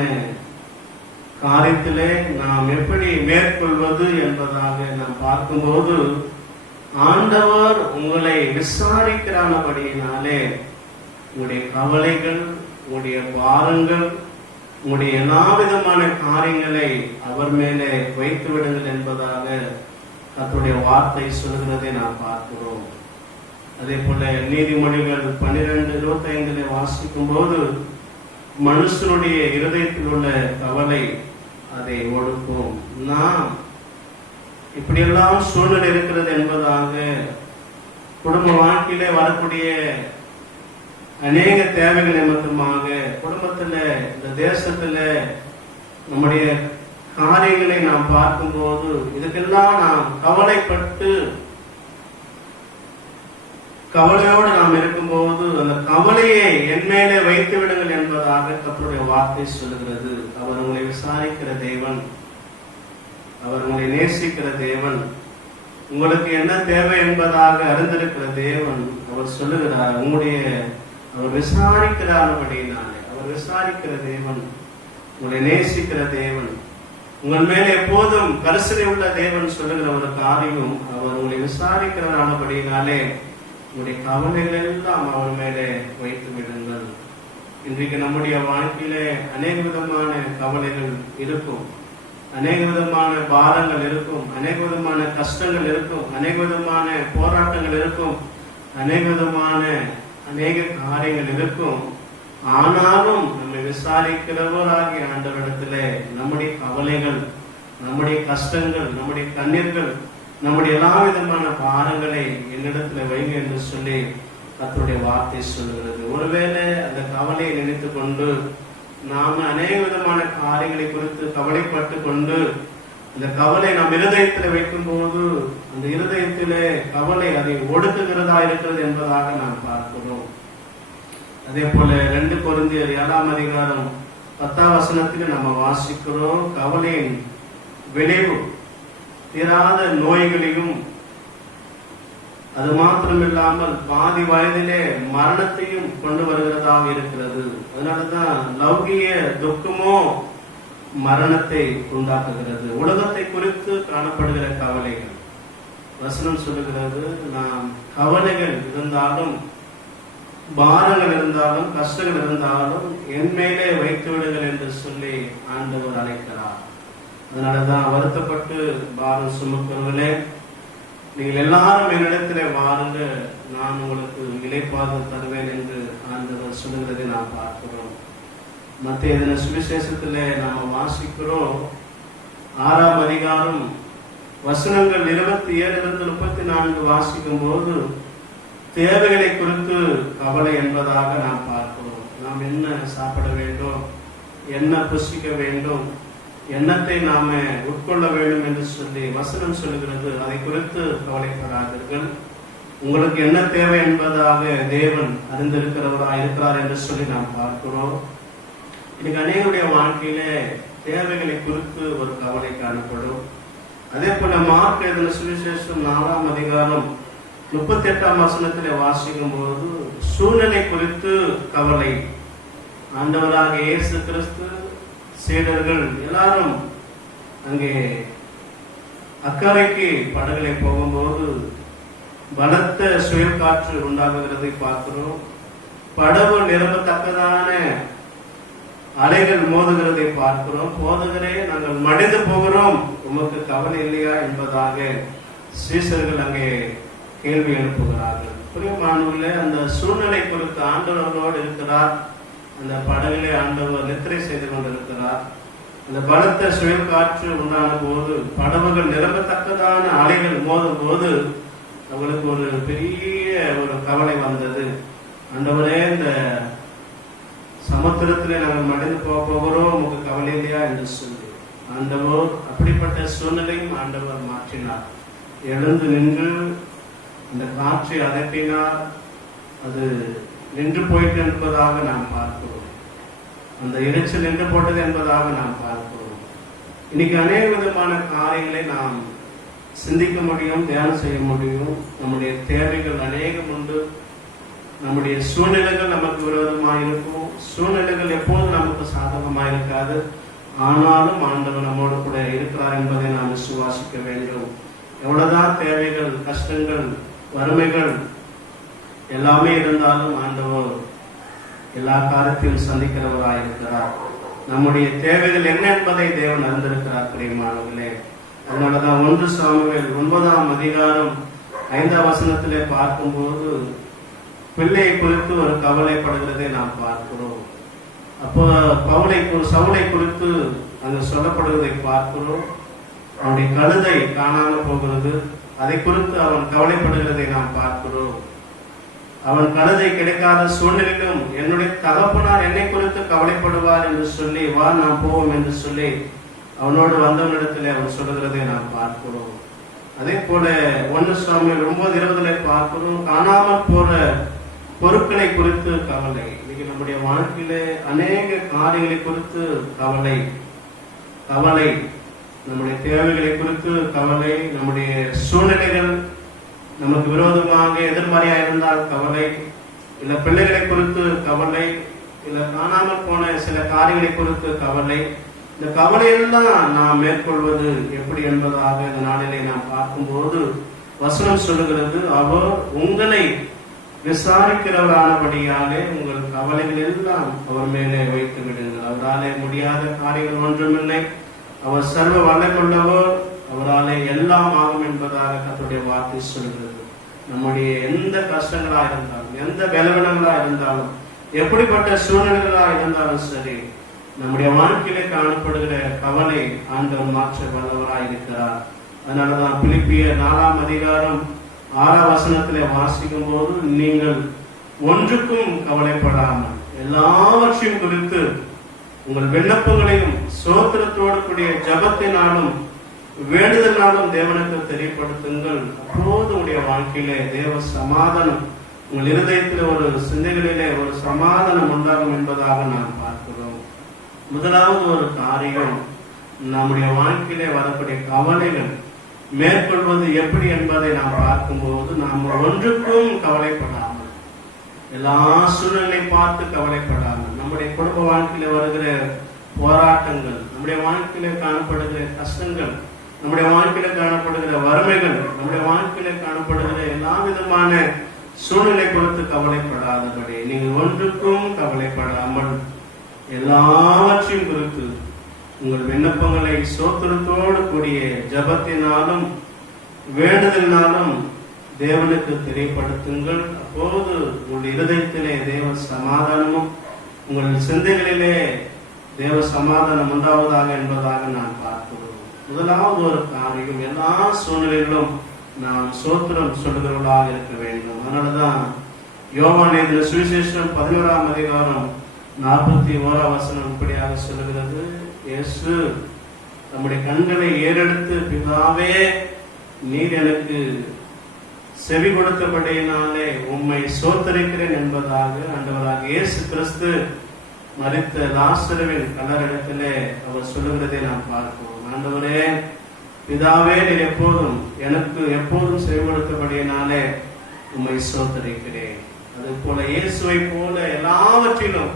காரியத்திலே நாம் எப்படி மேற்கொள்வது என்பதாக நாம் பார்க்கும்போது, ஆண்டவர் உங்களை விசாரிக்கிறானபடியினாலே உங்களுடைய கவலைகள், உங்களுடைய பாரங்கள், உங்களுடைய எல்லா விதமான காரியங்களை அவர் மேலே வைத்து விடுங்கள் என்பதாக கர்த்தருடைய வார்த்தை சொல்கிறதை நாம் பார்க்கிறோம். அதே போல நீதிமொழிகள் 12:25 வாசிக்கும் போது மனுஷனுடைய இருதயத்தில் உள்ள கவலை அதை ஒடுக்கும். நாம் இப்படியெல்லாம் சூழ்நிலை இருக்கிறது என்பதாக குடும்ப வாழ்க்கையிலே வரக்கூடிய அநேக தேவைகள் நிமித்தமாக குடும்பத்துல, இந்த தேசத்துல நம்முடைய காரியங்களை நாம் பார்க்கும்போது இதுக்கெல்லாம் நாம் கவலைப்பட்டு கவலையோடு நாம் இருக்கும்போது அந்த கவலையை என் மேலே வைத்து விடுங்கள் என்பதாக கர்த்தருடைய வார்த்தை சொல்லுகிறது. அவர் உங்களை விசாரிக்கிற தேவன், அவர் உங்களை நேசிக்கிற தேவன், உங்களுக்கு என்ன தேவை என்பதாக அறிந்திருக்கிற தேவன். அவர் சொல்லுகிறார், அவர் விசாரிக்கிறார்படினாலே, அவர் விசாரிக்கிற தேவன், உங்களை நேசிக்கிற தேவன், உங்கள் மேல எப்போதும் கரிசனை உள்ள தேவன் சொல்லுகிற ஒரு காரியம், அவர் உங்களை விசாரிக்கிறபடினாலே உங்களுடைய கவலைகள் எல்லாம் அவர் மேலே வைத்து விடுங்கள். இன்றைக்கு நம்முடைய வாழ்க்கையிலே அநேக விதமான கவலைகள் இருக்கும், அநேக விதமான பாரங்கள் இருக்கும், அநேக விதமான கஷ்டங்கள் இருக்கும், அநேக விதமான போராட்டங்கள் இருக்கும், அநேக காரியங்கள் இருக்கும். ஆனாலும் நம்மை விசாரிக்கிறவராகிய ஆண்டவரிடத்திலே நம்முடைய கவலைகள், நம்முடைய கஷ்டங்கள், நம்முடைய கண்ணீர்கள், நம்முடைய எல்லா விதமான பாரங்களை என்னிடத்துல வைங்க என்று சொல்லி கர்த்தருடைய வார்த்தை சொல்லுகிறது. ஒருவேளை அந்த கவலையை நினைத்து கொண்டு நாம அநேக விதமான காரியங்களை குறித்து கவலைப்பட்டு கொண்டு அந்த கவலை நம் இருதயத்தில் வைக்கும் போது அந்த இருதயத்திலே கவலை அதை ஒடுக்குகிறதா இருக்கிறது என்பதாக நாம் பார்க்கிறோம். அதே போல 2 கொரிந்தியர் 7:10 நம்ம வாசிக்கிறோம், கவலையின் விளைவு தீராத நோய்களையும் அது மாத்திரமில்லாமல் பாதி வயதிலே மரணத்தையும் கொண்டு வருகிறதாக இருக்கிறது. அதனாலதான் லௌகிய துக்கமோ மரணத்தை உண்டாக்குகிறது. உலகத்தை குறித்து காணப்படுகிற கவலைகள், வசனம் சொல்லுகிறது, நாம் கவலைகள் இருந்தாலும், பாரங்கள் இருந்தாலும், கஷ்டங்கள் இருந்தாலும் என் மேலே வைத்து விடுங்கள் என்று சொல்லி ஆண்டவர் அழைக்கிறார். அதனாலதான் வருத்தப்பட்டு பாரம் சுமக்கிறவர்களே, நீங்கள் எல்லாரும் என்னிடத்திலே வாருங்க, நான் உங்களுக்கு இளைப்பாறுதல் தருவேன் என்று ஆண்டவர் சொல்லுகிறதை நாம் பார்க்கிறோம். மத்திய தின சுவிசேஷத்திலே நாம் வாசிக்கிறோம், 6ஆம் அதிகாரம் வசனங்கள் 27-34 வாசிக்கும் போது தேவைகளை குறித்து கவலை என்பதாக நாம் பார்க்கிறோம். நாம் என்ன சாப்பிட வேண்டும், என்ன புசிக்க வேண்டும், எண்ணத்தை நாம உட்கொள்ள வேண்டும் என்று சொல்லி வசனம் சொல்லுகிறது. அதை குறித்து கவலைப்படாதீர்கள், உங்களுக்கு என்ன தேவை என்பதாக தேவன் அறிந்திருக்கிறவராக இருக்கிறார் என்று சொல்லி நாம் பார்க்கிறோம். இன்னைக்கு அநேகருடைய வாழ்க்கையில தேவைகளை குறித்து ஒரு கவலை காணப்படும். அதே போல மார்க் எழுதின சுவிசேஷம் 4ஆம் அதிகாரம் 38ஆம் வசனத்திலே வாசிக்கும் போது சூழ்நிலை குறித்து கவலை. ஆண்டவராக இயேசு கிறிஸ்து, சீடர்கள் எல்லாரும் அங்கே அக்கறைக்கு படகுகளை போகும்போது பலத்த சுயல் காற்று உண்டாகுகிறதை பார்க்கிறோம். படகு நிரம்பத்தக்கதான அலைகள் மோதுகிறதை பார்க்கிறோம். போதுகிறே, நாங்கள் மடிந்து போகிறோம், உமக்கு கவலை இல்லையா என்பதாக சீசர்கள் அங்கே கேள்வி எழுப்புகிறார்கள். பிரியமானவர்களே, அந்த சூழ்நிலை குறித்து ஆண்டவரோடு இருக்கிறார். அந்த படகிலே ஆண்டவர் நித்திரை செய்து கொண்டிருக்கிறார். அந்த பலத்த சுயல் காற்று உண்டான போது, படகுகள் நிரம்பத்தக்கதான அலைகள் மோதும் போது அவங்களுக்கு ஒரு பெரிய ஒரு கவலை வந்தது. ஆண்டவரே, இந்த சமுத்திரத்திலே நாங்கள் மடிந்து போகிறோம், உங்களுக்கு கவலை இல்லையா என்று சொல்லி ஆண்டவர் அப்படிப்பட்ட சூழ்நிலையும் ஆண்டவர் மாற்றினார். எழுந்து நின்று அந்த காற்றை அதட்டினார். அது நின்று போயிட்டு என்பதாக நாம் பார்க்கிறோம். அந்த இறைச்சல் நின்று போட்டது என்பதாக நாம் பார்க்கிறோம். இன்னைக்கு அநேக விதமான காரியங்களை நாம் சிந்திக்க முடியும், தியானம் செய்ய முடியும். நம்முடைய தேவைகள் அநேகம் உண்டு. நம்முடைய சூழ்நிலைகள் நமக்கு விரோதமாக இருக்கும். சூழ்நிலைகள் எப்போது நமக்கு சாதகமாக இருக்காது. ஆனாலும் ஆண்டவர் நம்மோடு கூட இருக்கிறார் என்பதை நாம் விசுவாசிக்க வேண்டும். எவ்வளவுதான் தேவைகள், கஷ்டங்கள், வறுமைகள் எல்லாமே இருந்தாலும் ஆண்டவர் எல்லா காரியத்தையும் சந்திக்கிறவராயிருக்கிறார். நம்முடைய தேவைகள் என்ன என்பதை தேவன் அறிந்திருக்கிறார். பிரியமானவர்களே, அதனாலதான் 1 சாமுவேல் 9ஆம் அதிகாரம் 5ஆம் வசனத்திலே பார்க்கும்போது பிள்ளையை குறித்து ஒரு கவலைப்படுகிறதை நாம் பார்க்கிறோம். அப்போ சவுலை குறித்து அங்கு சொல்லப்படுவதை பார்க்கிறோம். அவனுடைய கழுதை காணாமல் போகிறது, அதை குறித்து அவன் கவலைப்படுகிறதை நாம் பார்க்கிறோம். அவன் கழுதை கிடைக்காத சூழ்நிலையிலும் என்னுடைய தகப்பனார் என்னை குறித்து கவலைப்படுவார் என்று சொல்லி, வா நாம் போவோம் என்று சொல்லி அவனோடு வந்தவனிடத்திலே அவன் சொல்லுகிறதை நாம் பார்க்கிறோம். அதே போல 1 சாமுவேல் 9:20 பார்க்கிறோம், காணாமல் போற பொருட்களை குறித்து கவலை. இன்னைக்கு நம்முடைய வாழ்க்கையிலே அநேக காரியங்களை குறித்து கவலை, நம்முடைய தேவைகளை குறித்து கவலை, நம்முடைய சூழ்நிலைகள் நமக்கு விரோதமாக எதிர்மறையா இருந்தால் கவலை, இல்ல பிள்ளைகளை குறித்து கவலை, இல்ல காணாமல் போன சில காரியங்களை குறித்து கவலை. இந்த கவலையெல்லாம் நாம் மேற்கொள்வது எப்படி என்பதாக இந்த நாளிலே நாம் பார்க்கும்போது வசனம் சொல்லுகிறது, அவர் உங்களை விசாரிக்கிறவரானபடியாலே உங்கள் கவலைகள் எல்லாம் அவர் மேலே வைத்து விடுங்கள். அவராலே முடியாத காரியங்கள் ஒன்றுமில்லை. அவர் சர்வ வல்லமையுள்ளவர், அவராலே எல்லாம் ஆகும் என்பதாக கர்த்தருடைய வார்த்தை சொல்கிறது. நம்முடைய எந்த கஷ்டங்களா இருந்தாலும், எந்த பலவீனங்களா இருந்தாலும், எப்படிப்பட்ட சூழ்நிலைகளா இருந்தாலும் சரி, நம்முடைய வாழ்க்கையிலே காணப்படுகிற கவலை ஆண்டவர் மாற்ற வல்லவராய் இருக்கிறார். அதனாலதான் பிலிப்பியர் 4ஆம் அதிகாரம் 6ஆம் வசனத்திலே வாசிக்கும் போது, நீங்கள் ஒன்றுக்கும் கவலைப்படாமல் எல்லாவற்றையும் குறித்து உங்கள் விண்ணப்பங்களையும் சோத்திரத்தோடு கூடிய ஜபத்தினாலும் வேண்டுதலாலும் தேவனுக்கு தெரியப்படுத்துங்கள். அப்போது உங்களுடைய வாழ்க்கையிலே தேவ சமாதானம், உங்கள் இருதயத்தில் ஒரு சிந்தைகளிலே ஒரு சமாதானம் உண்டாகும் என்பதாக நாம் பார்க்கிறோம். முதலாவது ஒரு காரியம், நம்முடைய வாழ்க்கையிலே வரக்கூடிய கவலைகள் மேற்கொள்வது எப்படி என்பதை நாம் பார்க்கும்போது, நாம் ஒன்றுக்கும் கவலைப்படாமல், எல்லா சூழ்நிலை பார்த்து கவலைப்படாமல், நம்முடைய குடும்ப வாழ்க்கையில வருகிற போராட்டங்கள், நம்முடைய வாழ்க்கையில காணப்படுகிற கஷ்டங்கள், நம்முடைய வாழ்க்கையில காணப்படுகிற வறுமைகள், நம்முடைய வாழ்க்கையில காணப்படுகிற எல்லா விதமான சூழ்நிலை குறித்து கவலைப்படாதபடி, நீங்கள் ஒன்றுக்கும் கவலைப்படாமல் எல்லாவற்றையும் குறித்து உங்கள் விண்ணப்பங்களை சோத்திரத்தோடு கூடிய ஜபத்தினாலும் வேண்டுதலினாலும் தேவனுக்கு தெரியப்படுத்துங்கள். அப்போது உங்கள் இருதயத்திலே தேவ சமாதானமும் உங்கள் சிந்தைகளிலே தேவ சமாதானம் உண்டாவதாக என்பதாக நான் பார்க்கிறோம். முதலாவது ஒரு காரியம், எல்லா சூழ்நிலைகளிலும் நாம் சோத்திரம் சொல்லுகிறவர்களாக இருக்க வேண்டும். அதனாலதான் யோவான் எழுதின சுவிசேஷம் 11ஆம் அதிகாரம் 41ஆம் வசனம் இப்படியாக சொல்லுகிறது, இயேசு நம்முடைய கண்களை ஏறெடுத்து, பிதாவே நீர் எனக்கு செவி கொடுத்தபடியினாலே உம்மை சோத்தரிக்கிறேன் என்பதாக ஆண்டவராக இயேசு கிறிஸ்து மரித்த லாசருவின் கல்லறையிடத்திலே அவர் சொல்லுகிறதை நாம் பார்க்கிறோம். ஆண்டவரே பிதாவே நீர் எப்போதும் செவி கொடுத்தபடியினாலே உம்மை சோத்தரிக்கிறேன். அது போல இயேசுவை போல எல்லாவற்றிலும்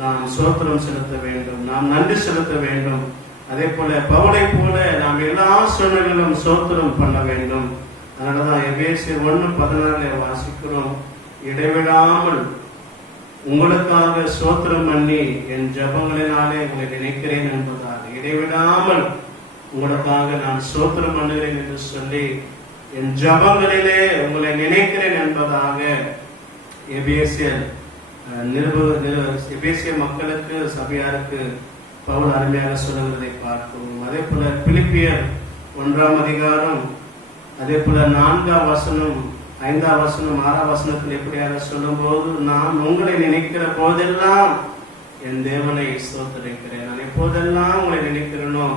நாம் சோத்திரம் செலுத்த வேண்டும், நாம் நன்றி செலுத்த வேண்டும். அதே போல பவுலை போல நாம் எல்லா சூழ்நிலையிலும் சோத்திரம் பண்ண வேண்டும். அதனாலதான் எபேசியர் 1:14 வாசிக்கிறோம், இடைவிடாமல் உங்களுக்காக சோத்திரம் பண்ணி என் ஜபங்களினாலே உங்களை நினைக்கிறேன் என்பதாக, இடைவிடாமல் உங்களுக்காக நான் சோத்திரம் பண்ணுகிறேன் என்று சொல்லி என் ஜபங்களிலே உங்களை நினைக்கிறேன் என்பதாக எபேசிய மக்களுக்கு சபையாருக்கு பவுல் அருமையாக சொல்லுகிறதை பார்க்கிறோம். அதே போல பிலிப்பியர் 1ஆம் அதிகாரம் அதே போல 4ஆம் வசனம் 5ஆம் வசனம் 6ஆம் வசனத்தில் எப்படியாக சொல்லும் போது, நான் உங்களை நினைக்கிற போதெல்லாம் என் தேவனை ஸ்தோத்திரிக்கிறேன். நான் எப்போதெல்லாம் உங்களை நினைக்கிறேனோ,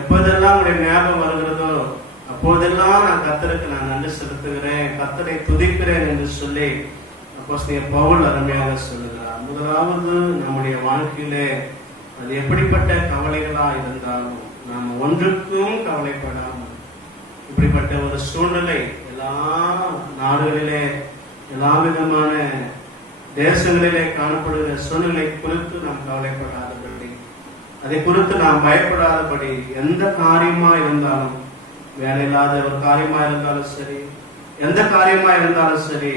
எப்போதெல்லாம் உங்களுடைய ஞாபகம் வருகிறதோ, அப்போதெல்லாம் நான் கர்த்தருக்கு நான் நன்றி செலுத்துகிறேன், கர்த்தரை துதிக்கிறேன் என்று சொல்லி அப்போஸ்தலர் பவுல் அருமையாக சொல்லுகிறார். முதலாவது நம்முடைய வாழ்க்கையிலே அது எப்படிப்பட்ட கவலைகளா இருந்தாலும் நாம் ஒன்றுக்கும் கவலைப்படாமல், இப்படிப்பட்ட ஒரு சூழ்நிலை எல்லா நாடுகளிலே எல்லா விதமான தேசங்களிலே காணப்படுகிற சூழ்நிலை குறித்து நாம் கவலைப்படாதபடி, அதை குறித்து நாம் பயப்படாதபடி, எந்த காரியமா இருந்தாலும், வேலையில்லாத ஒரு காரியமா இருந்தாலும் சரி, எந்த காரியமா இருந்தாலும் சரி,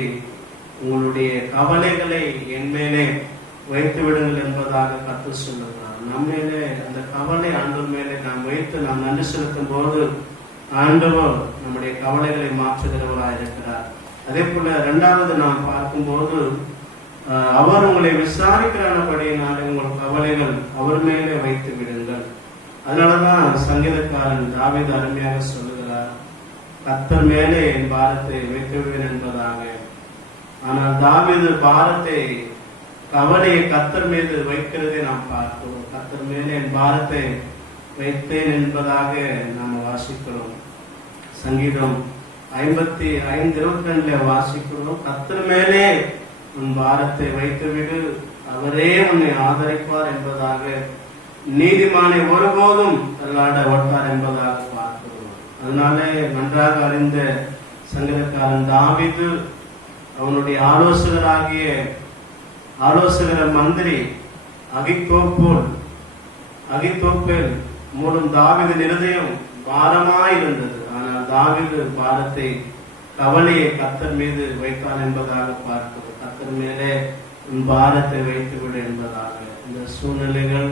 உங்களுடைய கவலைகளை என் மேலே வைத்து விடுங்கள் என்பதாக கர்த்தர் சொல்லுகிறார். நம்ம மேலே அந்த கவலை ஆண்டவர் மேலே நாம் வைத்து நாம் நன்றி செலுத்தும் போது ஆண்டவர் நம்முடைய கவலைகளை மாற்றுகிறவராக இருக்கிறார். அதே போல இரண்டாவது நாம் பார்க்கும்போது அவர் உங்களை விசாரிக்கிறானபடியினாலே உங்கள் கவலைகள் அவர் மேலே வைத்து விடுங்கள். அதனாலதான் சங்கீதக்காரன் தாவீது அருமையாக சொல்லுகிறார், கர்த்தர் மேலே என் பாரத்தை வைத்து விடுவேன் என்பதாக. ஆனால் தாவீது கவலையை கர்த்தர் மீது வைக்கிறதை நாம் பார்க்கிறோம். கர்த்தர் மேலே என் பாரத்தை வைத்தேன் என்பதாக நாம் வாசிக்கிறோம். சங்கீதம் 55:22 வாசிக்கிறோம், கர்த்தர் மேலே உன் பாரத்தை வைத்துவிடு, அவரே உன்னை ஆதரிப்பார் என்பதாக. நீதிமானை ஒருபோதும் தள்ளாட ஓட்டார் என்பதாக பார்க்கிறோம். அதனாலே நன்றாக அறிந்த சங்கீதக்காரன் தாவீது அவனுடைய ஆலோசகர மந்திரி அகித்தோப்பேல் மூலம் தாவீதின் இருதயம் பாரமாயிருந்தது. ஆனால் தாவீது கவலையை கர்த்தர் மீது வைத்தான் என்பதாக பார்க்கிறோம். கர்த்தர் மேலே உன் பாரத்தை வைத்துவிடு என்பதாக. இந்த சூழ்நிலைகள்,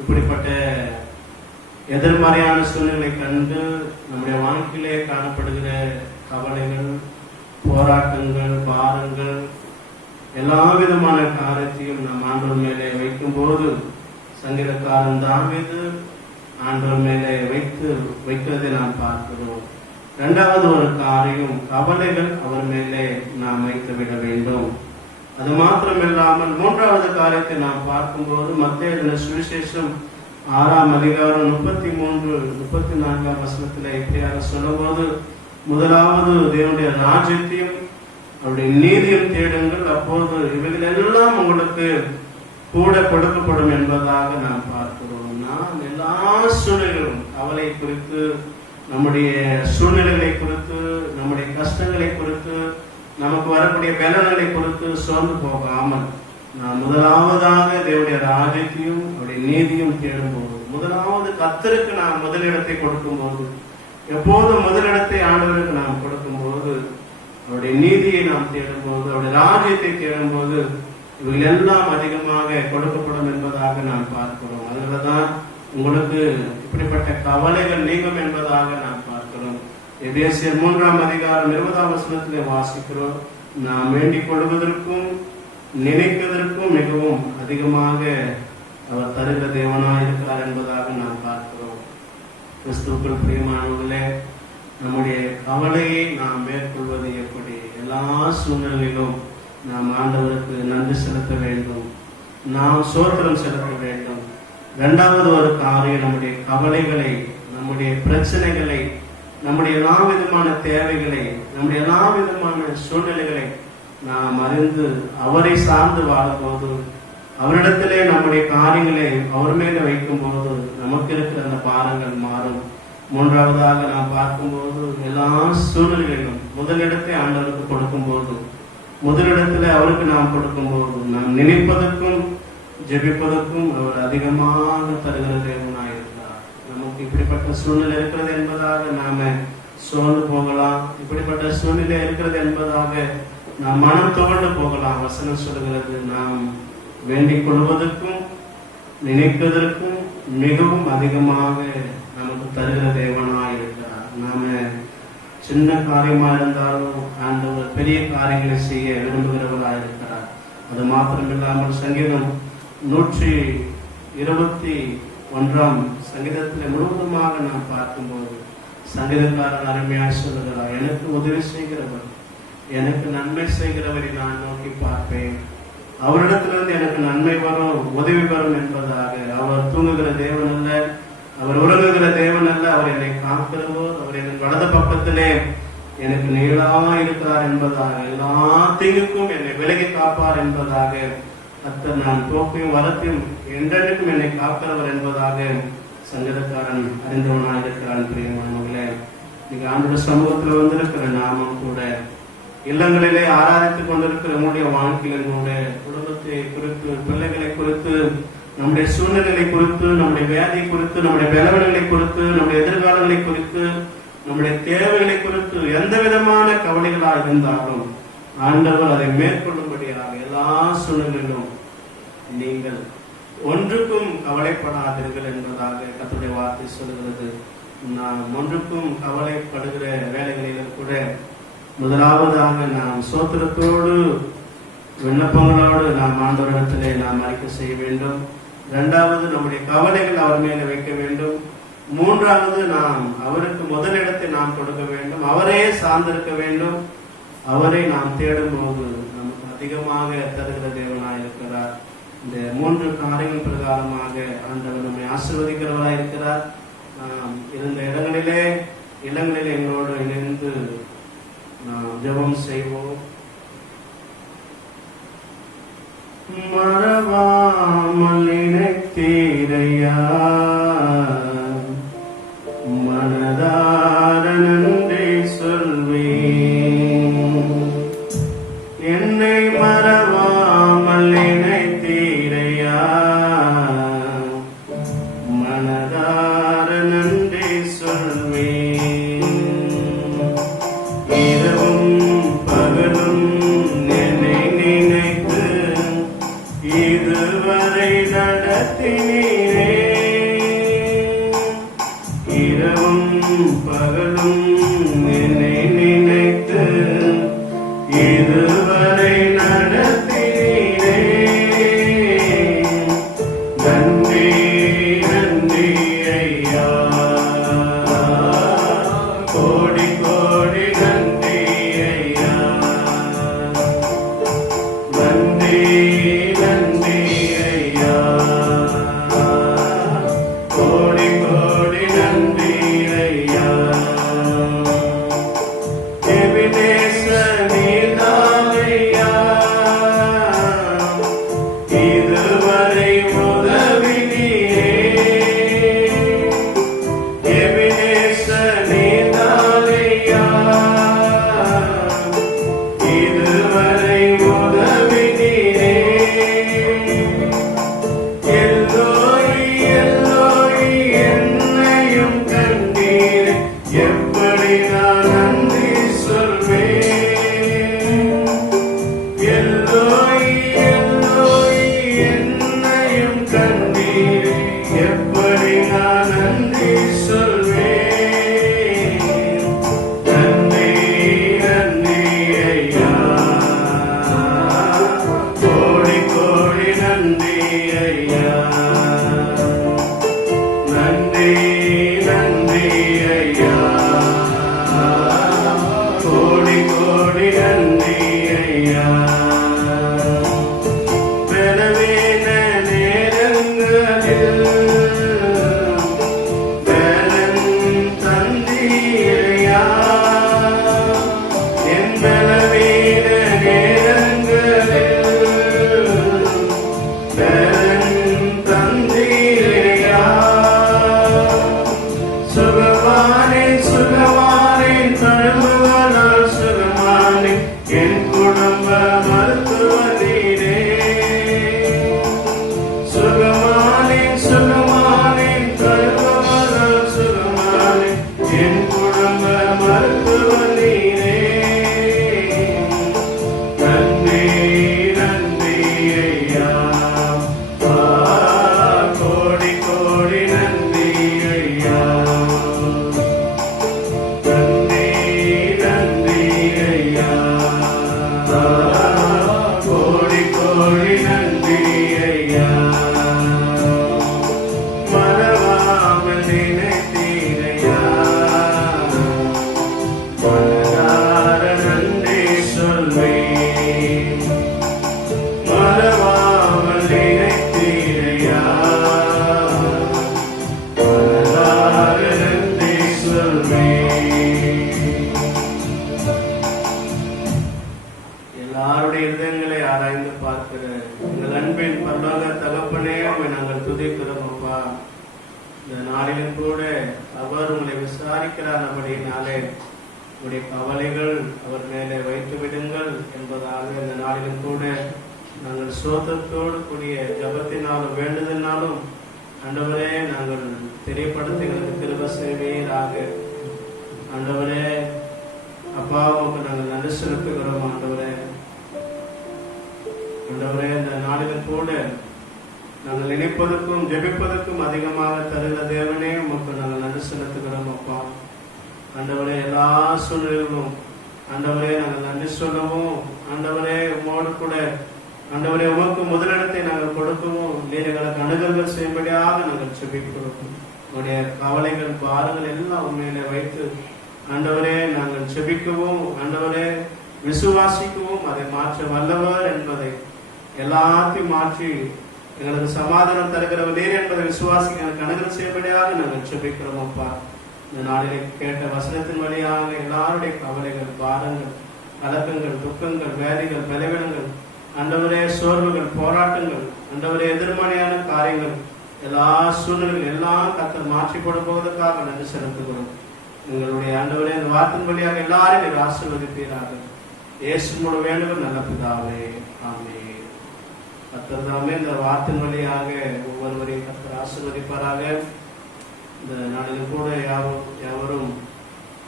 இப்படிப்பட்ட எதிர்மறையான சூழ்நிலை கண்டு நம்முடைய வாழ்க்கையிலே காணப்படுகிற கவலைகள், போராட்டங்கள், பாரங்கள், எல்லா விதமான காரியத்தையும் நம் ஆண்டவர் மேலே வைக்கும் போது சங்கீதக்காரன் தாவீது ஆண்டவர் மேலே வைக்கிறதை நாம் பார்க்கிறோம். இரண்டாவது ஒரு காரியம், கவலைகள் அவர் மேலே நாம் வைத்து விட வேண்டும். அது மாத்திரமில்லாமல் மூன்றாவது காரியத்தை நாம் பார்க்கும்போது மத்தேயு சுவிசேஷம் 6ஆம் அதிகாரம் 33-34 வசனத்தில் இப்படியாக சொல்லும்போது, முதலாவது தேவனுடைய ராஜ்யத்தையும் அவருடைய நீதியும் தேடுங்கள், அப்போது இவைகள் எல்லாம் உங்களுக்கு கூட கொடுக்கப்படும் என்பதாக நாம் பார்க்கிறோம். நாம் எல்லா சூழ்நிலைகளும் கவலை குறித்து, நம்முடைய சூழ்நிலைகளை குறித்து, நம்முடைய கஷ்டங்களை குறித்து, நமக்கு வரக்கூடிய பலன்களை குறித்து சோர்ந்து போகாமல் நாம் முதலாவதாக தேவனுடைய ராஜ்யத்தையும் அவருடைய நீதியும் தேடும்போது, முதலாவது கர்த்தருக்கு நாம் முதலிடத்தை கொடுக்கும் போது, எப்போது முதலிடத்தை ஆண்டவருக்கு நாம் கொடுக்கும் போது, அவருடைய நீதியை நாம் தேடும்போது, அவருடைய ராஜ்யத்தை தேடும்போது இவைகள் எல்லாம் அதிகமாக கொடுக்கப்படும் என்பதாக நாம் பார்க்கிறோம். அதனாலதான் உங்களுக்கு இப்படிப்பட்ட கவலைகள் நீங்கும் என்பதாக நாம் பார்க்கிறோம். எபேசியர் 3ஆம் அதிகாரம் 20ஆம் வசனத்திலே வாசிக்கிறோம், நாம் வேண்டிக் கொள்வதற்கும் நினைப்பதற்கும் மிகவும் அதிகமாக அவர் தருகிற தேவனாய் இருக்கிறார் என்பதாக நாம் பார்க்கிறோம். கிறிஸ்துவுக்குள் பிரியமானவர்களே, நம்முடைய கவலையை நாம் மேற்கொள்வது எப்படி? எல்லா சூழ்நிலையிலும் நாம் ஆண்டவருக்கு நன்றி செலுத்த வேண்டும், நாம் சோத்திரம் செலுத்த வேண்டும். இரண்டாவது ஒரு காரியம், நம்முடைய கவலைகளை, நம்முடைய பிரச்சனைகளை, நம்முடைய எல்லா விதமான தேவைகளை, நம்முடைய எல்லா விதமான சூழ்நிலைகளை நாம் அறிந்து அவரை சார்ந்து வாழும்போது, அவரிடத்திலே நம்முடைய காரியங்களை அவர் மேலே வைக்கும் போது நமக்கு இருக்கிற அந்த பாரங்கள் மாறும். மூன்றாவதாக நாம் பார்க்கும்போது, எல்லா சூழ்நிலைகளிலும் முதலிடத்தை ஆண்டவருக்கு கொடுக்கும் போது, முதலிடத்துல அவருக்கு நாம் கொடுக்கும் போது, நாம் நினைப்பதற்கும் ஜெபிப்பதற்கும் அவர் அதிகமாக தருகிற தேவனாயிருக்கிறார். நமக்கு இப்படிப்பட்ட சூழ்நிலை இருக்கிறது என்பதாக நாம சோர்ந்து போகலாம், இப்படிப்பட்ட சூழ்நிலை இருக்கிறது என்பதாக நாம் மனம் துவண்டு போகலாம். வசனம் சொல்லுகிறது, நாம் வேண்டிக் கொள்வதற்கும் நினைப்பதற்கும் மிகவும் அதிகமாக நமக்கு தருகிற தேவனாய் இருக்கிறார். நாம சின்ன காரியமா இருந்தாலும் ஆண்டவர் பெரிய காரியங்களை செய்ய விரும்புகிறவராக இருக்கிறார். அது மாத்திரமில்லாமல் சங்கீதம் 121ஆம் சங்கீதத்தில் முழுவதுமாக நாம் பார்க்கும்போது சங்கீதக்காரன் அருமையாக சொல்லுகிறார், எனக்கு உதவி செய்கிறவர், எனக்கு நன்மை செய்கிறவரை நான் நோக்கி பார்ப்பேன், அவரிடத்திலிருந்து எனக்கு நன்மை வரும், உதவி வரும் என்பதாக. அவர் தூங்குகிற தேவன் அல்ல, அவர் உறங்குகிற தேவன் அல்ல, அவர் என்னை காக்கிறவர், அவர் என் வலது பக்கத்திலே எனக்கு நீளமா இருக்கிறார் என்பதாக, எல்லா தீங்குக்கும் என்னை விலகி காப்பார் என்பதாக. கர்த்தர் நான் போக்கையும் வரத்தையும் என்றென்றுக்கும் என்னை காக்கிறவர் என்பதாக சங்கீதக்காரன் அறிந்தவனாக இருக்கிறான். பிரியமானவர்களே, நீங்க ஆண்டோட சமூகத்தில் வந்திருக்கிற நாமும் கூட இல்லங்களிலே ஆராதித்துக் கொண்டிருக்கிற நம்முடைய வாழ்க்கையில் கூட குடும்பத்தை குறித்து, பிள்ளைகளை குறித்து, நம்முடைய சூழ்நிலை குறித்து, நம்முடைய வியாதி குறித்து, நம்முடைய பலவீனங்களை குறித்து, நம்முடைய எதிர்காலங்களை குறித்து, நம்முடைய தேவைகளை குறித்து எந்த விதமான கவலைகளாக இருந்தாலும் ஆண்டவர் அதை மேற்கொள்ளும்படியாக எல்லா சூழ்நிலையிலும் நீங்கள் ஒன்றுக்கும் கவலைப்படாதீர்கள் என்பதாக கர்த்தருடைய வார்த்தை சொல்கிறது. நாம் ஒன்றுக்கும் கவலைப்படுகிற வேலைகளிலும் கூட முதலாவதாக நாம் சோத்திரத்தோடு விண்ணப்பங்களோடு நாம் ஆண்டவரிடத்திலே நாம் அறிக்கை செய்ய வேண்டும். இரண்டாவது, நம்முடைய கவலைகள் அவர் மேலே வைக்க வேண்டும். மூன்றாவது, நாம் அவருக்கு முதலிடத்தை நாம் கொடுக்க வேண்டும். அவரே சார்ந்திருக்க வேண்டும். அவரை நாம் தேடும் போது நமக்கு அதிகமாக தருகிற தேவனாய் இருக்கிறார். இந்த 3 காரியங்கள் பிரகாரமாக ஆண்டவர் நம்மை ஆசீர்வதிக்கிறவராய் இருக்கிறார். நாம் இருந்த இடங்களிலே எங்களோடு இணைந்து நாம் ஜெபம் செய்வோம். மறவாமல் நினைத்தீரையா, மனதார நன்றி சொல்வேன். என்னை மறவாமல் நினைத்தீரையா, மனதார நன்றி சொல்வேன். இரவும் பகலும் என்னை நினைத்து இதுவரை நடத்தினீரே. இரவும் பகலும் என்னை நினைத்து இதுவரை நடத்தினீரே. நன்றி நன்றி ஐயா, கோடி கோடி நன்றி ஐயா. நன்றி நன்றி ஐயா, கோடி கோடி நன்றி ஐயா. எபினேசர் நீர்தானையா, இதுவரை உதவினீரே. எபினேசர் நீர்தானையா, இதுவரை உதவினீரே. எல்லோய் எல்லோய் என்னையும் கண்டீரே. எப்படி நான் நன்றி சொல்வேன். எல்லோய் எல்லோய் என்னையும் கண்டீரே. எப்படி நான் நன்றி சொல்வேன். நன்றி நன்றி ஐயா, கோடி கோடி நன்றி ஐயா. நன்றி நன்றி ஐயா, கோடி கோடி நன்றி ஐயா. பலவீன நேரங்களில் பலன் தந்தீரையா. என் பலவீன நேரங்களில் பலன் தந்தீரையா. சுகமானேன் சுகமானேன் தழுவுவதால் சுகமானேன். என் குடும்ப மருத்துவ நீரே. சுகமானேன் சுகமானேன் தழுவுவதால் சுகமானேன். என் குடும்ப மருத்துவ நீரே. நன்றி நன்றி ஐயா, கோடி கோடி நன்றி ஐயா. நன்றி நன்றி ஐயா, கோடி கோடி நன்றி ஐயா. மறவாமல் நினைத்தீரையா, மனதார நன்றி சொல்வேன். மறவாமல் நினைத்தீரையா, மனதார நன்றி சொல்வேன். எல்லாருடைய இதயங்களை ஆராய்ந்து பார்க்கிற எங்கள் அன்பின் பரலோக தகப்பனே, உம்மை நாங்கள் துதிக்கிறோம் அப்பா. இந்த நாளிலும் கூட அவர் உங்களை விசாரிக்கிறார். அப்படினாலே உங்களுடைய கவலைகள் அவர் மேலே வைத்து விடுங்கள் என்பதாக இந்த நாளிலும் கூட நாங்கள் சோதத்தோடு கூடிய ஜபத்தினாலும் வேண்டுதலினாலும் ஆண்டவரே நாங்கள் தெரியப்படுத்துகிறது கிருபை செய்வீராக. ஆண்டவரே அப்பா, உமக்கு நாங்கள் நன்றி செலுத்துகிறோம். ஆண்டவரே ஆண்டவரே, இந்த நாளிலும் கூட நாங்கள் நினைப்பதற்கும் ஜெபிப்பதற்கும் அதிகமாக தருகிற தேவனே உமக்கு நாங்கள் நன்றி செலுத்துகிறோம் அப்பா. ஆண்டவரே, எல்லா சூழ்நிலைகளும் ஆண்டவரே நாங்கள் நன்றி சொல்லவும், ஆண்டவரே உமோடு கூட ஆண்டவரே உமக்கு முதலிடத்தை நாங்கள் கொடுக்கவும், நீர் எங்களுக்கு அணுகல்கள் செய்யும்படியாக நாங்கள் செபிக்கிறோம். உங்களுடைய கவலைகள் பாரங்கள் எல்லாம் உண்மையிலே வைத்து ஆண்டவரே நாங்கள் செபிக்கவும், ஆண்டவரே விசுவாசிக்கவும், அதை மாற்ற வல்லவர் என்பதை எல்லாத்தையும் மாற்றி எங்களுக்கு சமாதானம் தருகிறவர் நீர் என்பதை விசுவாசிக்க எனக்கு அனுகிரகம் செய்யும்படியாக நாங்கள் செபிக்கிறோம் அப்பா. இந்த நாளிலே கேட்ட வசனத்தின் வழியாக எல்லாருடைய கவலைகள் பாரங்கள் கலக்கங்கள் துக்கங்கள் வேதிகள் பலவீனங்கள் ஆண்டவரே சோர்வுகள் போராட்டங்கள் ஆண்டவரே எதிர்மறையான காரியங்கள் எல்லா சூழ்நிலைகள் எல்லாம் கர்த்தர் மாற்றி போடுவதற்காக நன்றி செலுத்துகிறோம். எங்களுடைய ஆண்டவரே இந்த வார்த்தையின் வழியாக எல்லாரையும் நீர் ஆசீர்வதிப்பீராக. இயேசு மூலம் வேண்டுதல் நல்ல பிதாவே, ஆமென். கர்த்தர் தாமே இந்த வார்த்தையின் வழியாக ஒவ்வொருவரையும் கர்த்தர் ஆசீர்வதிப்பாராக. இந்த நாளில் கூட யாவரும்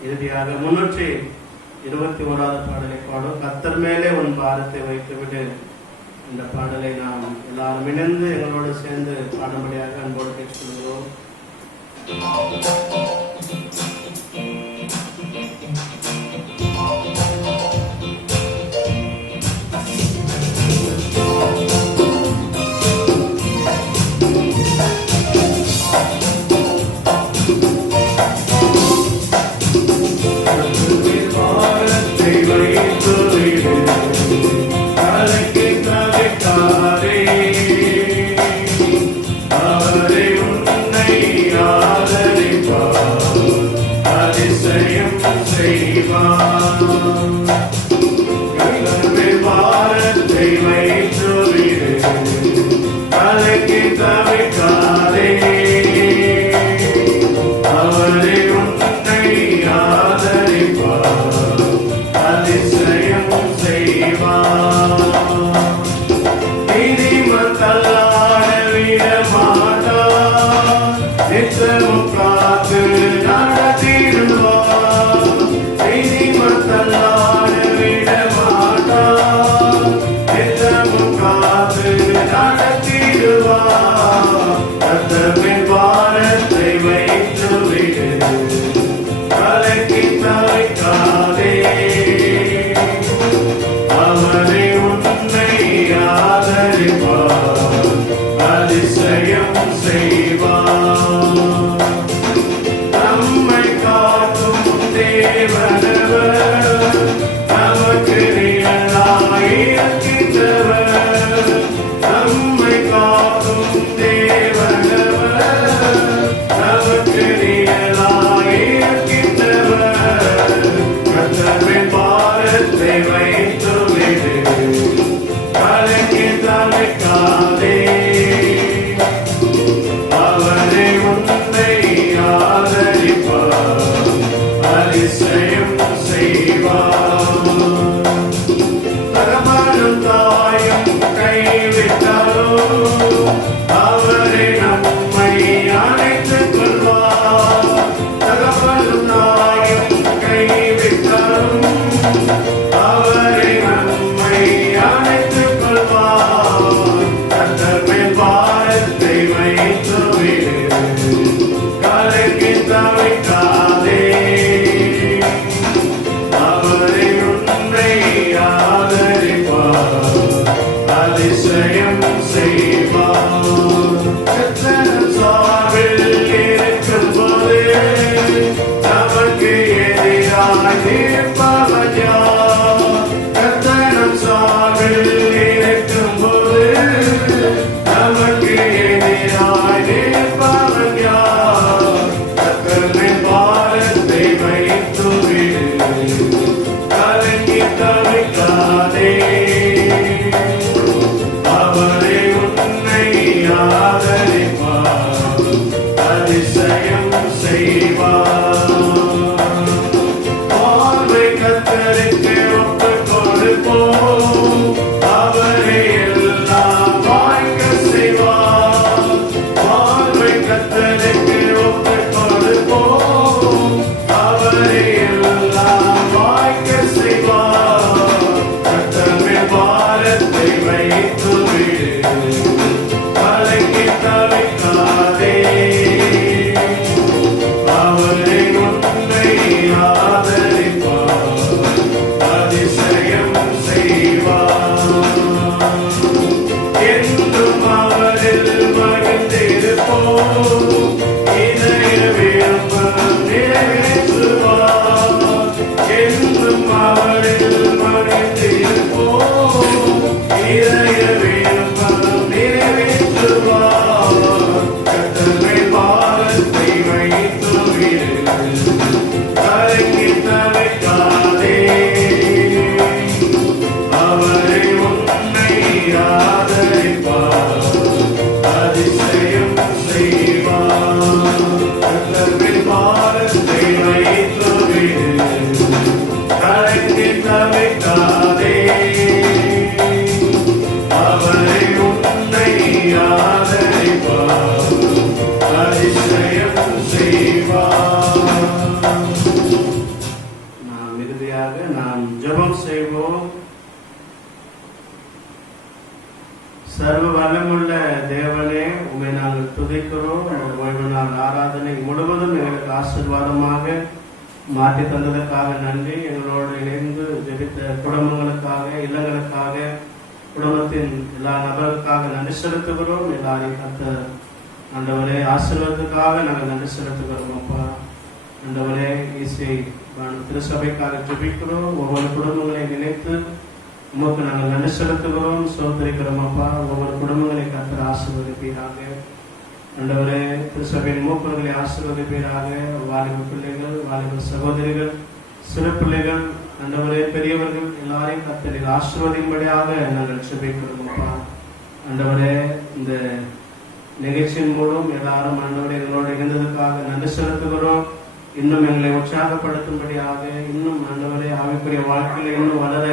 இறுதியாக 321வது பாடலை பாடும். கர்த்தர் மேலே உன் பாரத்தை வைத்துவிடு. இந்த பாடலை நாம் எல்லாரும் இணைந்து எங்களோடு சேர்ந்து பாடும்படியாக அன்போடு கேட்டுக்கொள்கிறோம். அவரை உன்னை ஆதரிப்பார், அதிசயம் செய்வார். கர்த்தரின் பாதத்தை வைத்துவிடு, கலங்கி தவிக்காதே. அவரை உன்னை ஆதரிப்பார், அதிசயம் செய்வார். நாம் இறுதியாக நாம் ஜெபம் செய்வோம். சர்வ வல்லமுள்ள தேவனே, உம்மை நாங்கள் துதிக்கிறோம். இந்த ஓய்வு நாள் ஆராதனை முழுவதும் எங்களுக்கு ஆசீர்வாதமாக மாற்றி தந்ததற்காக நன்றி. எங்களோடு இணைந்து ஜெபித்த குடும்பங்களுக்காக, இல்லங்களுக்காக, குடும்பத்தின் எல்லா நபர்களுக்காக நன்றி செலுத்துகிறோம். எல்லாரையும் கர்த்தர் ஆண்டவரே ஆசீர்வாதத்துக்காக நாங்கள் நன்றி செலுத்துகிறோம். அப்பா ஆண்டவரே, இசை திருசபைக்காக ஜெபிக்கிறோம். ஒவ்வொரு குடும்பங்களை நினைத்து உமக்கு நாங்கள் நன்றி செலுத்துகிறோம், சோதரிக்கிறோம். அப்பா ஒவ்வொரு குடும்பங்களை கர்த்தர் ஆசீர்வதிப்பீராக. ஆண்டவரே, திருசபையின் மூப்பர்களை ஆசீர்வதிப்பீராக. வாலிப பிள்ளைகள், வாலிப சகோதரிகள், சிறு பிள்ளைகள், ஆண்டவரே பெரியவர்கள் எல்லாரையும் கர்த்தர் ஆசீர்வதிக்கும்படியாக நாங்கள் ஜெபிக்கிறோம். அப்பா ஆண்டவரே, இந்த நிகழ்ச்சியின் மூலம் எல்லாரும் ஆண்டவரே எங்களோடு இணைந்ததற்காக நன்றி செலுத்துகிறோம். இன்னும் எங்களை உற்சாகப்படுத்தும்படியாக, இன்னும் ஆண்டவரே ஆவிக்குரிய வாழ்க்கையில இன்னும் வளர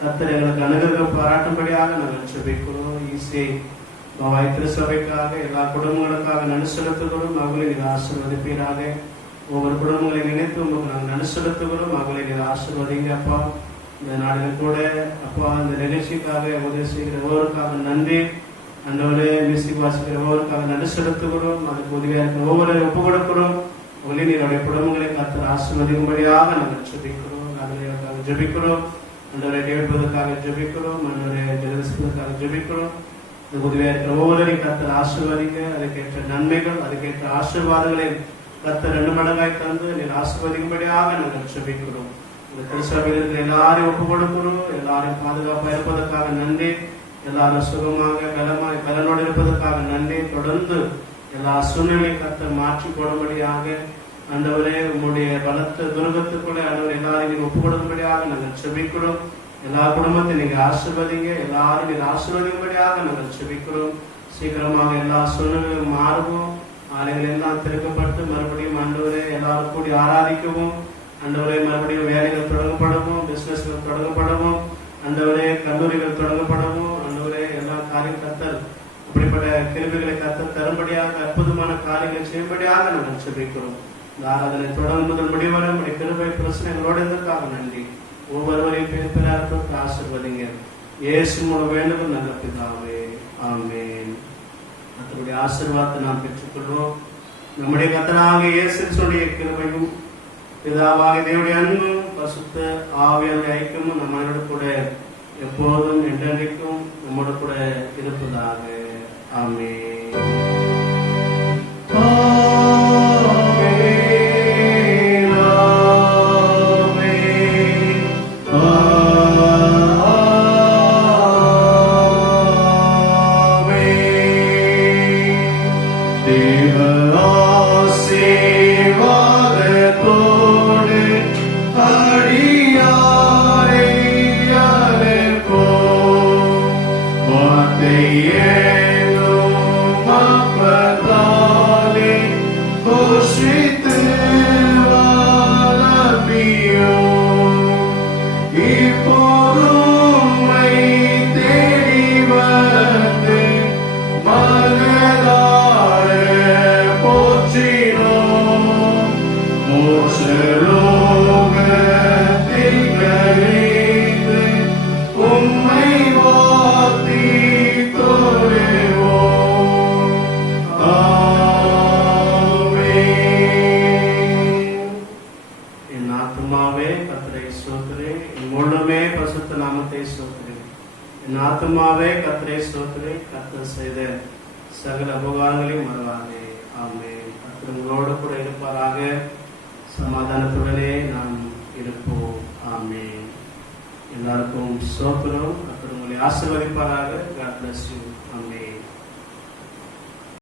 கர்த்தர் எங்களுக்கு அனுகிரகம் பாராட்டும்படியாக நாங்கள் ஜெபிக்கிறோம். ஈசை பவாய் திருசபைக்காக, எல்லா குடும்பங்களுக்காக நன்றி செலுத்துகிறோம். அவர்களை நீங்கள் ஆசீர்வதிப்பீராக. ஒவ்வொரு குடும்பங்களை நினைத்து உங்களுக்கு நாங்கள் நன்றி செலுத்துகிறோம். அவர்களை நீங்கள் ஆசீர்வதிங்க அப்பா. இந்த நாளில் கூட அப்பா இந்த நிகழ்ச்சிக்காக உதவி செய்கிற ஒவ்வொருக்காக நன்றி. ஆண்டவரே, மியூசிக் வாசிக்கிற ஒவ்வொருக்காக நன்றி செலுத்துகிறோம். அதுக்கு உதவியாக இருக்கிற ஒவ்வொரு ஒப்பு கொடுக்கிறோம். உங்களை நீங்களுடைய குடும்பங்களை கர்த்தர் ஆசீர்வதிக்கும்படியாக நாங்கள் ஜெபிக்கிறோம். அதில் ஜெபிக்கிறோம். ஆண்டவரை கேட்பதற்காக ஜெபிக்கிறோம். ஆண்டவரை ஜெபிப்பதற்காக ஜெபிக்கிறோம். இதுக்கு உதவியாக இருக்கிற ஒவ்வொருவரையும் கர்த்தர் ஆசீர்வதிங்க. அதுக்கேற்ற நன்மைகள், அதுக்கேற்ற ஆசீர்வாதங்களை கர்த்தர் 2 மடங்காய் தந்து நீர் ஆசீர்வதிக்கும்படியாக நாங்கள் ஜெபிக்கிறோம். இந்த திருசபையில் இருக்கிற எல்லாரையும் ஒப்பு கொடுக்கிறோம். எல்லாரையும் பாதுகாப்பாக இருப்பதற்காக நன்றி. எல்லாரும் சுகமாக பலனோடு இருப்பதற்காக நன்றி. தொடர்ந்து எல்லா சூழ்நிலையும் கர்த்தர் மாற்றி போடும்படியாக ஆண்டவரே உங்களுடைய பலத்த துருகத்துக்குள்ளே ஆண்டவர் எல்லாரையும் நீங்க ஒப்பு கொடுக்கும்படியாக நாங்கள் ஜெபிக்கிறோம். எல்லா குடும்பத்தையும் நீங்க ஆசீர்வதிங்க. எல்லாரும் நீங்க ஆசீர்வதிக்கும்படியாக நாங்கள் ஜெபிக்கிறோம். சீக்கிரமாக எல்லா சூழ்நிலையும் மாறுவோம். ஆலைகள் எல்லாம் திறக்கப்பட்டு மறுபடியும் ஆண்டவரே எல்லாரும் கூடி ஆராதிக்கவும், ஆண்டவரே மறுபடியும் வேலைகள் தொடங்கப்படவும், பிசினஸ்கள் தொடங்கப்படவும், ஆண்டவரே கல்லூரிகள் தொடங்கப்படவும், ஆண்டவரே எல்லா காரியம் கர்த்தர் அப்படிப்பட்ட கிருபைகளை கர்த்தர் தரும்படியாக, அற்புதமான காரியங்களை செய்யும்படியாக நாங்கள் ஜெபிக்கிறோம். இந்த ஆராதனை தொடர்ந்து முதல் முடிவரை நம்முடைய கிருபை பிரச்சனைகளோடு இருந்ததற்காக நன்றி. ஒவ்வொருவரையும் பேர் ஆசீர்வதிங்க. இயேசு மூலம் வேண்டுதல் நல்ல பிதாவே, ஆமென். கர்த்தருடைய ஆசீர்வாதத்தை நாம் பெற்றுக்கொள்வோம். நம்முடைய கர்த்தராகிய இயேசுவுடைய கிருபையும் பிதாவாகிய தேவனுடைய அன்பும் பரிசுத்த ஆவியானவருடைய ஐக்கியமும் நம்மளோடு கூட எப்போதும் என்றென்றைக்கும் நம்மோடு கூட இருப்பதாக. ஆமென். ஆத்துமாவே கர்த்தரை ஸ்தோத்திரி. கர்த்தர் செய்த சகல உபகாரங்களையும் மறவாதே. ஆமென். கர்த்தர் உங்களோடு கூட இருப்பாராக. சமாதானத்துடனே நாம் இருப்போம். ஆமென். எல்லாருக்கும் ஸ்தோத்திரம். கர்த்தர் உங்களை ஆசீர்வதிப்பாராக. God bless you. ஆமென்.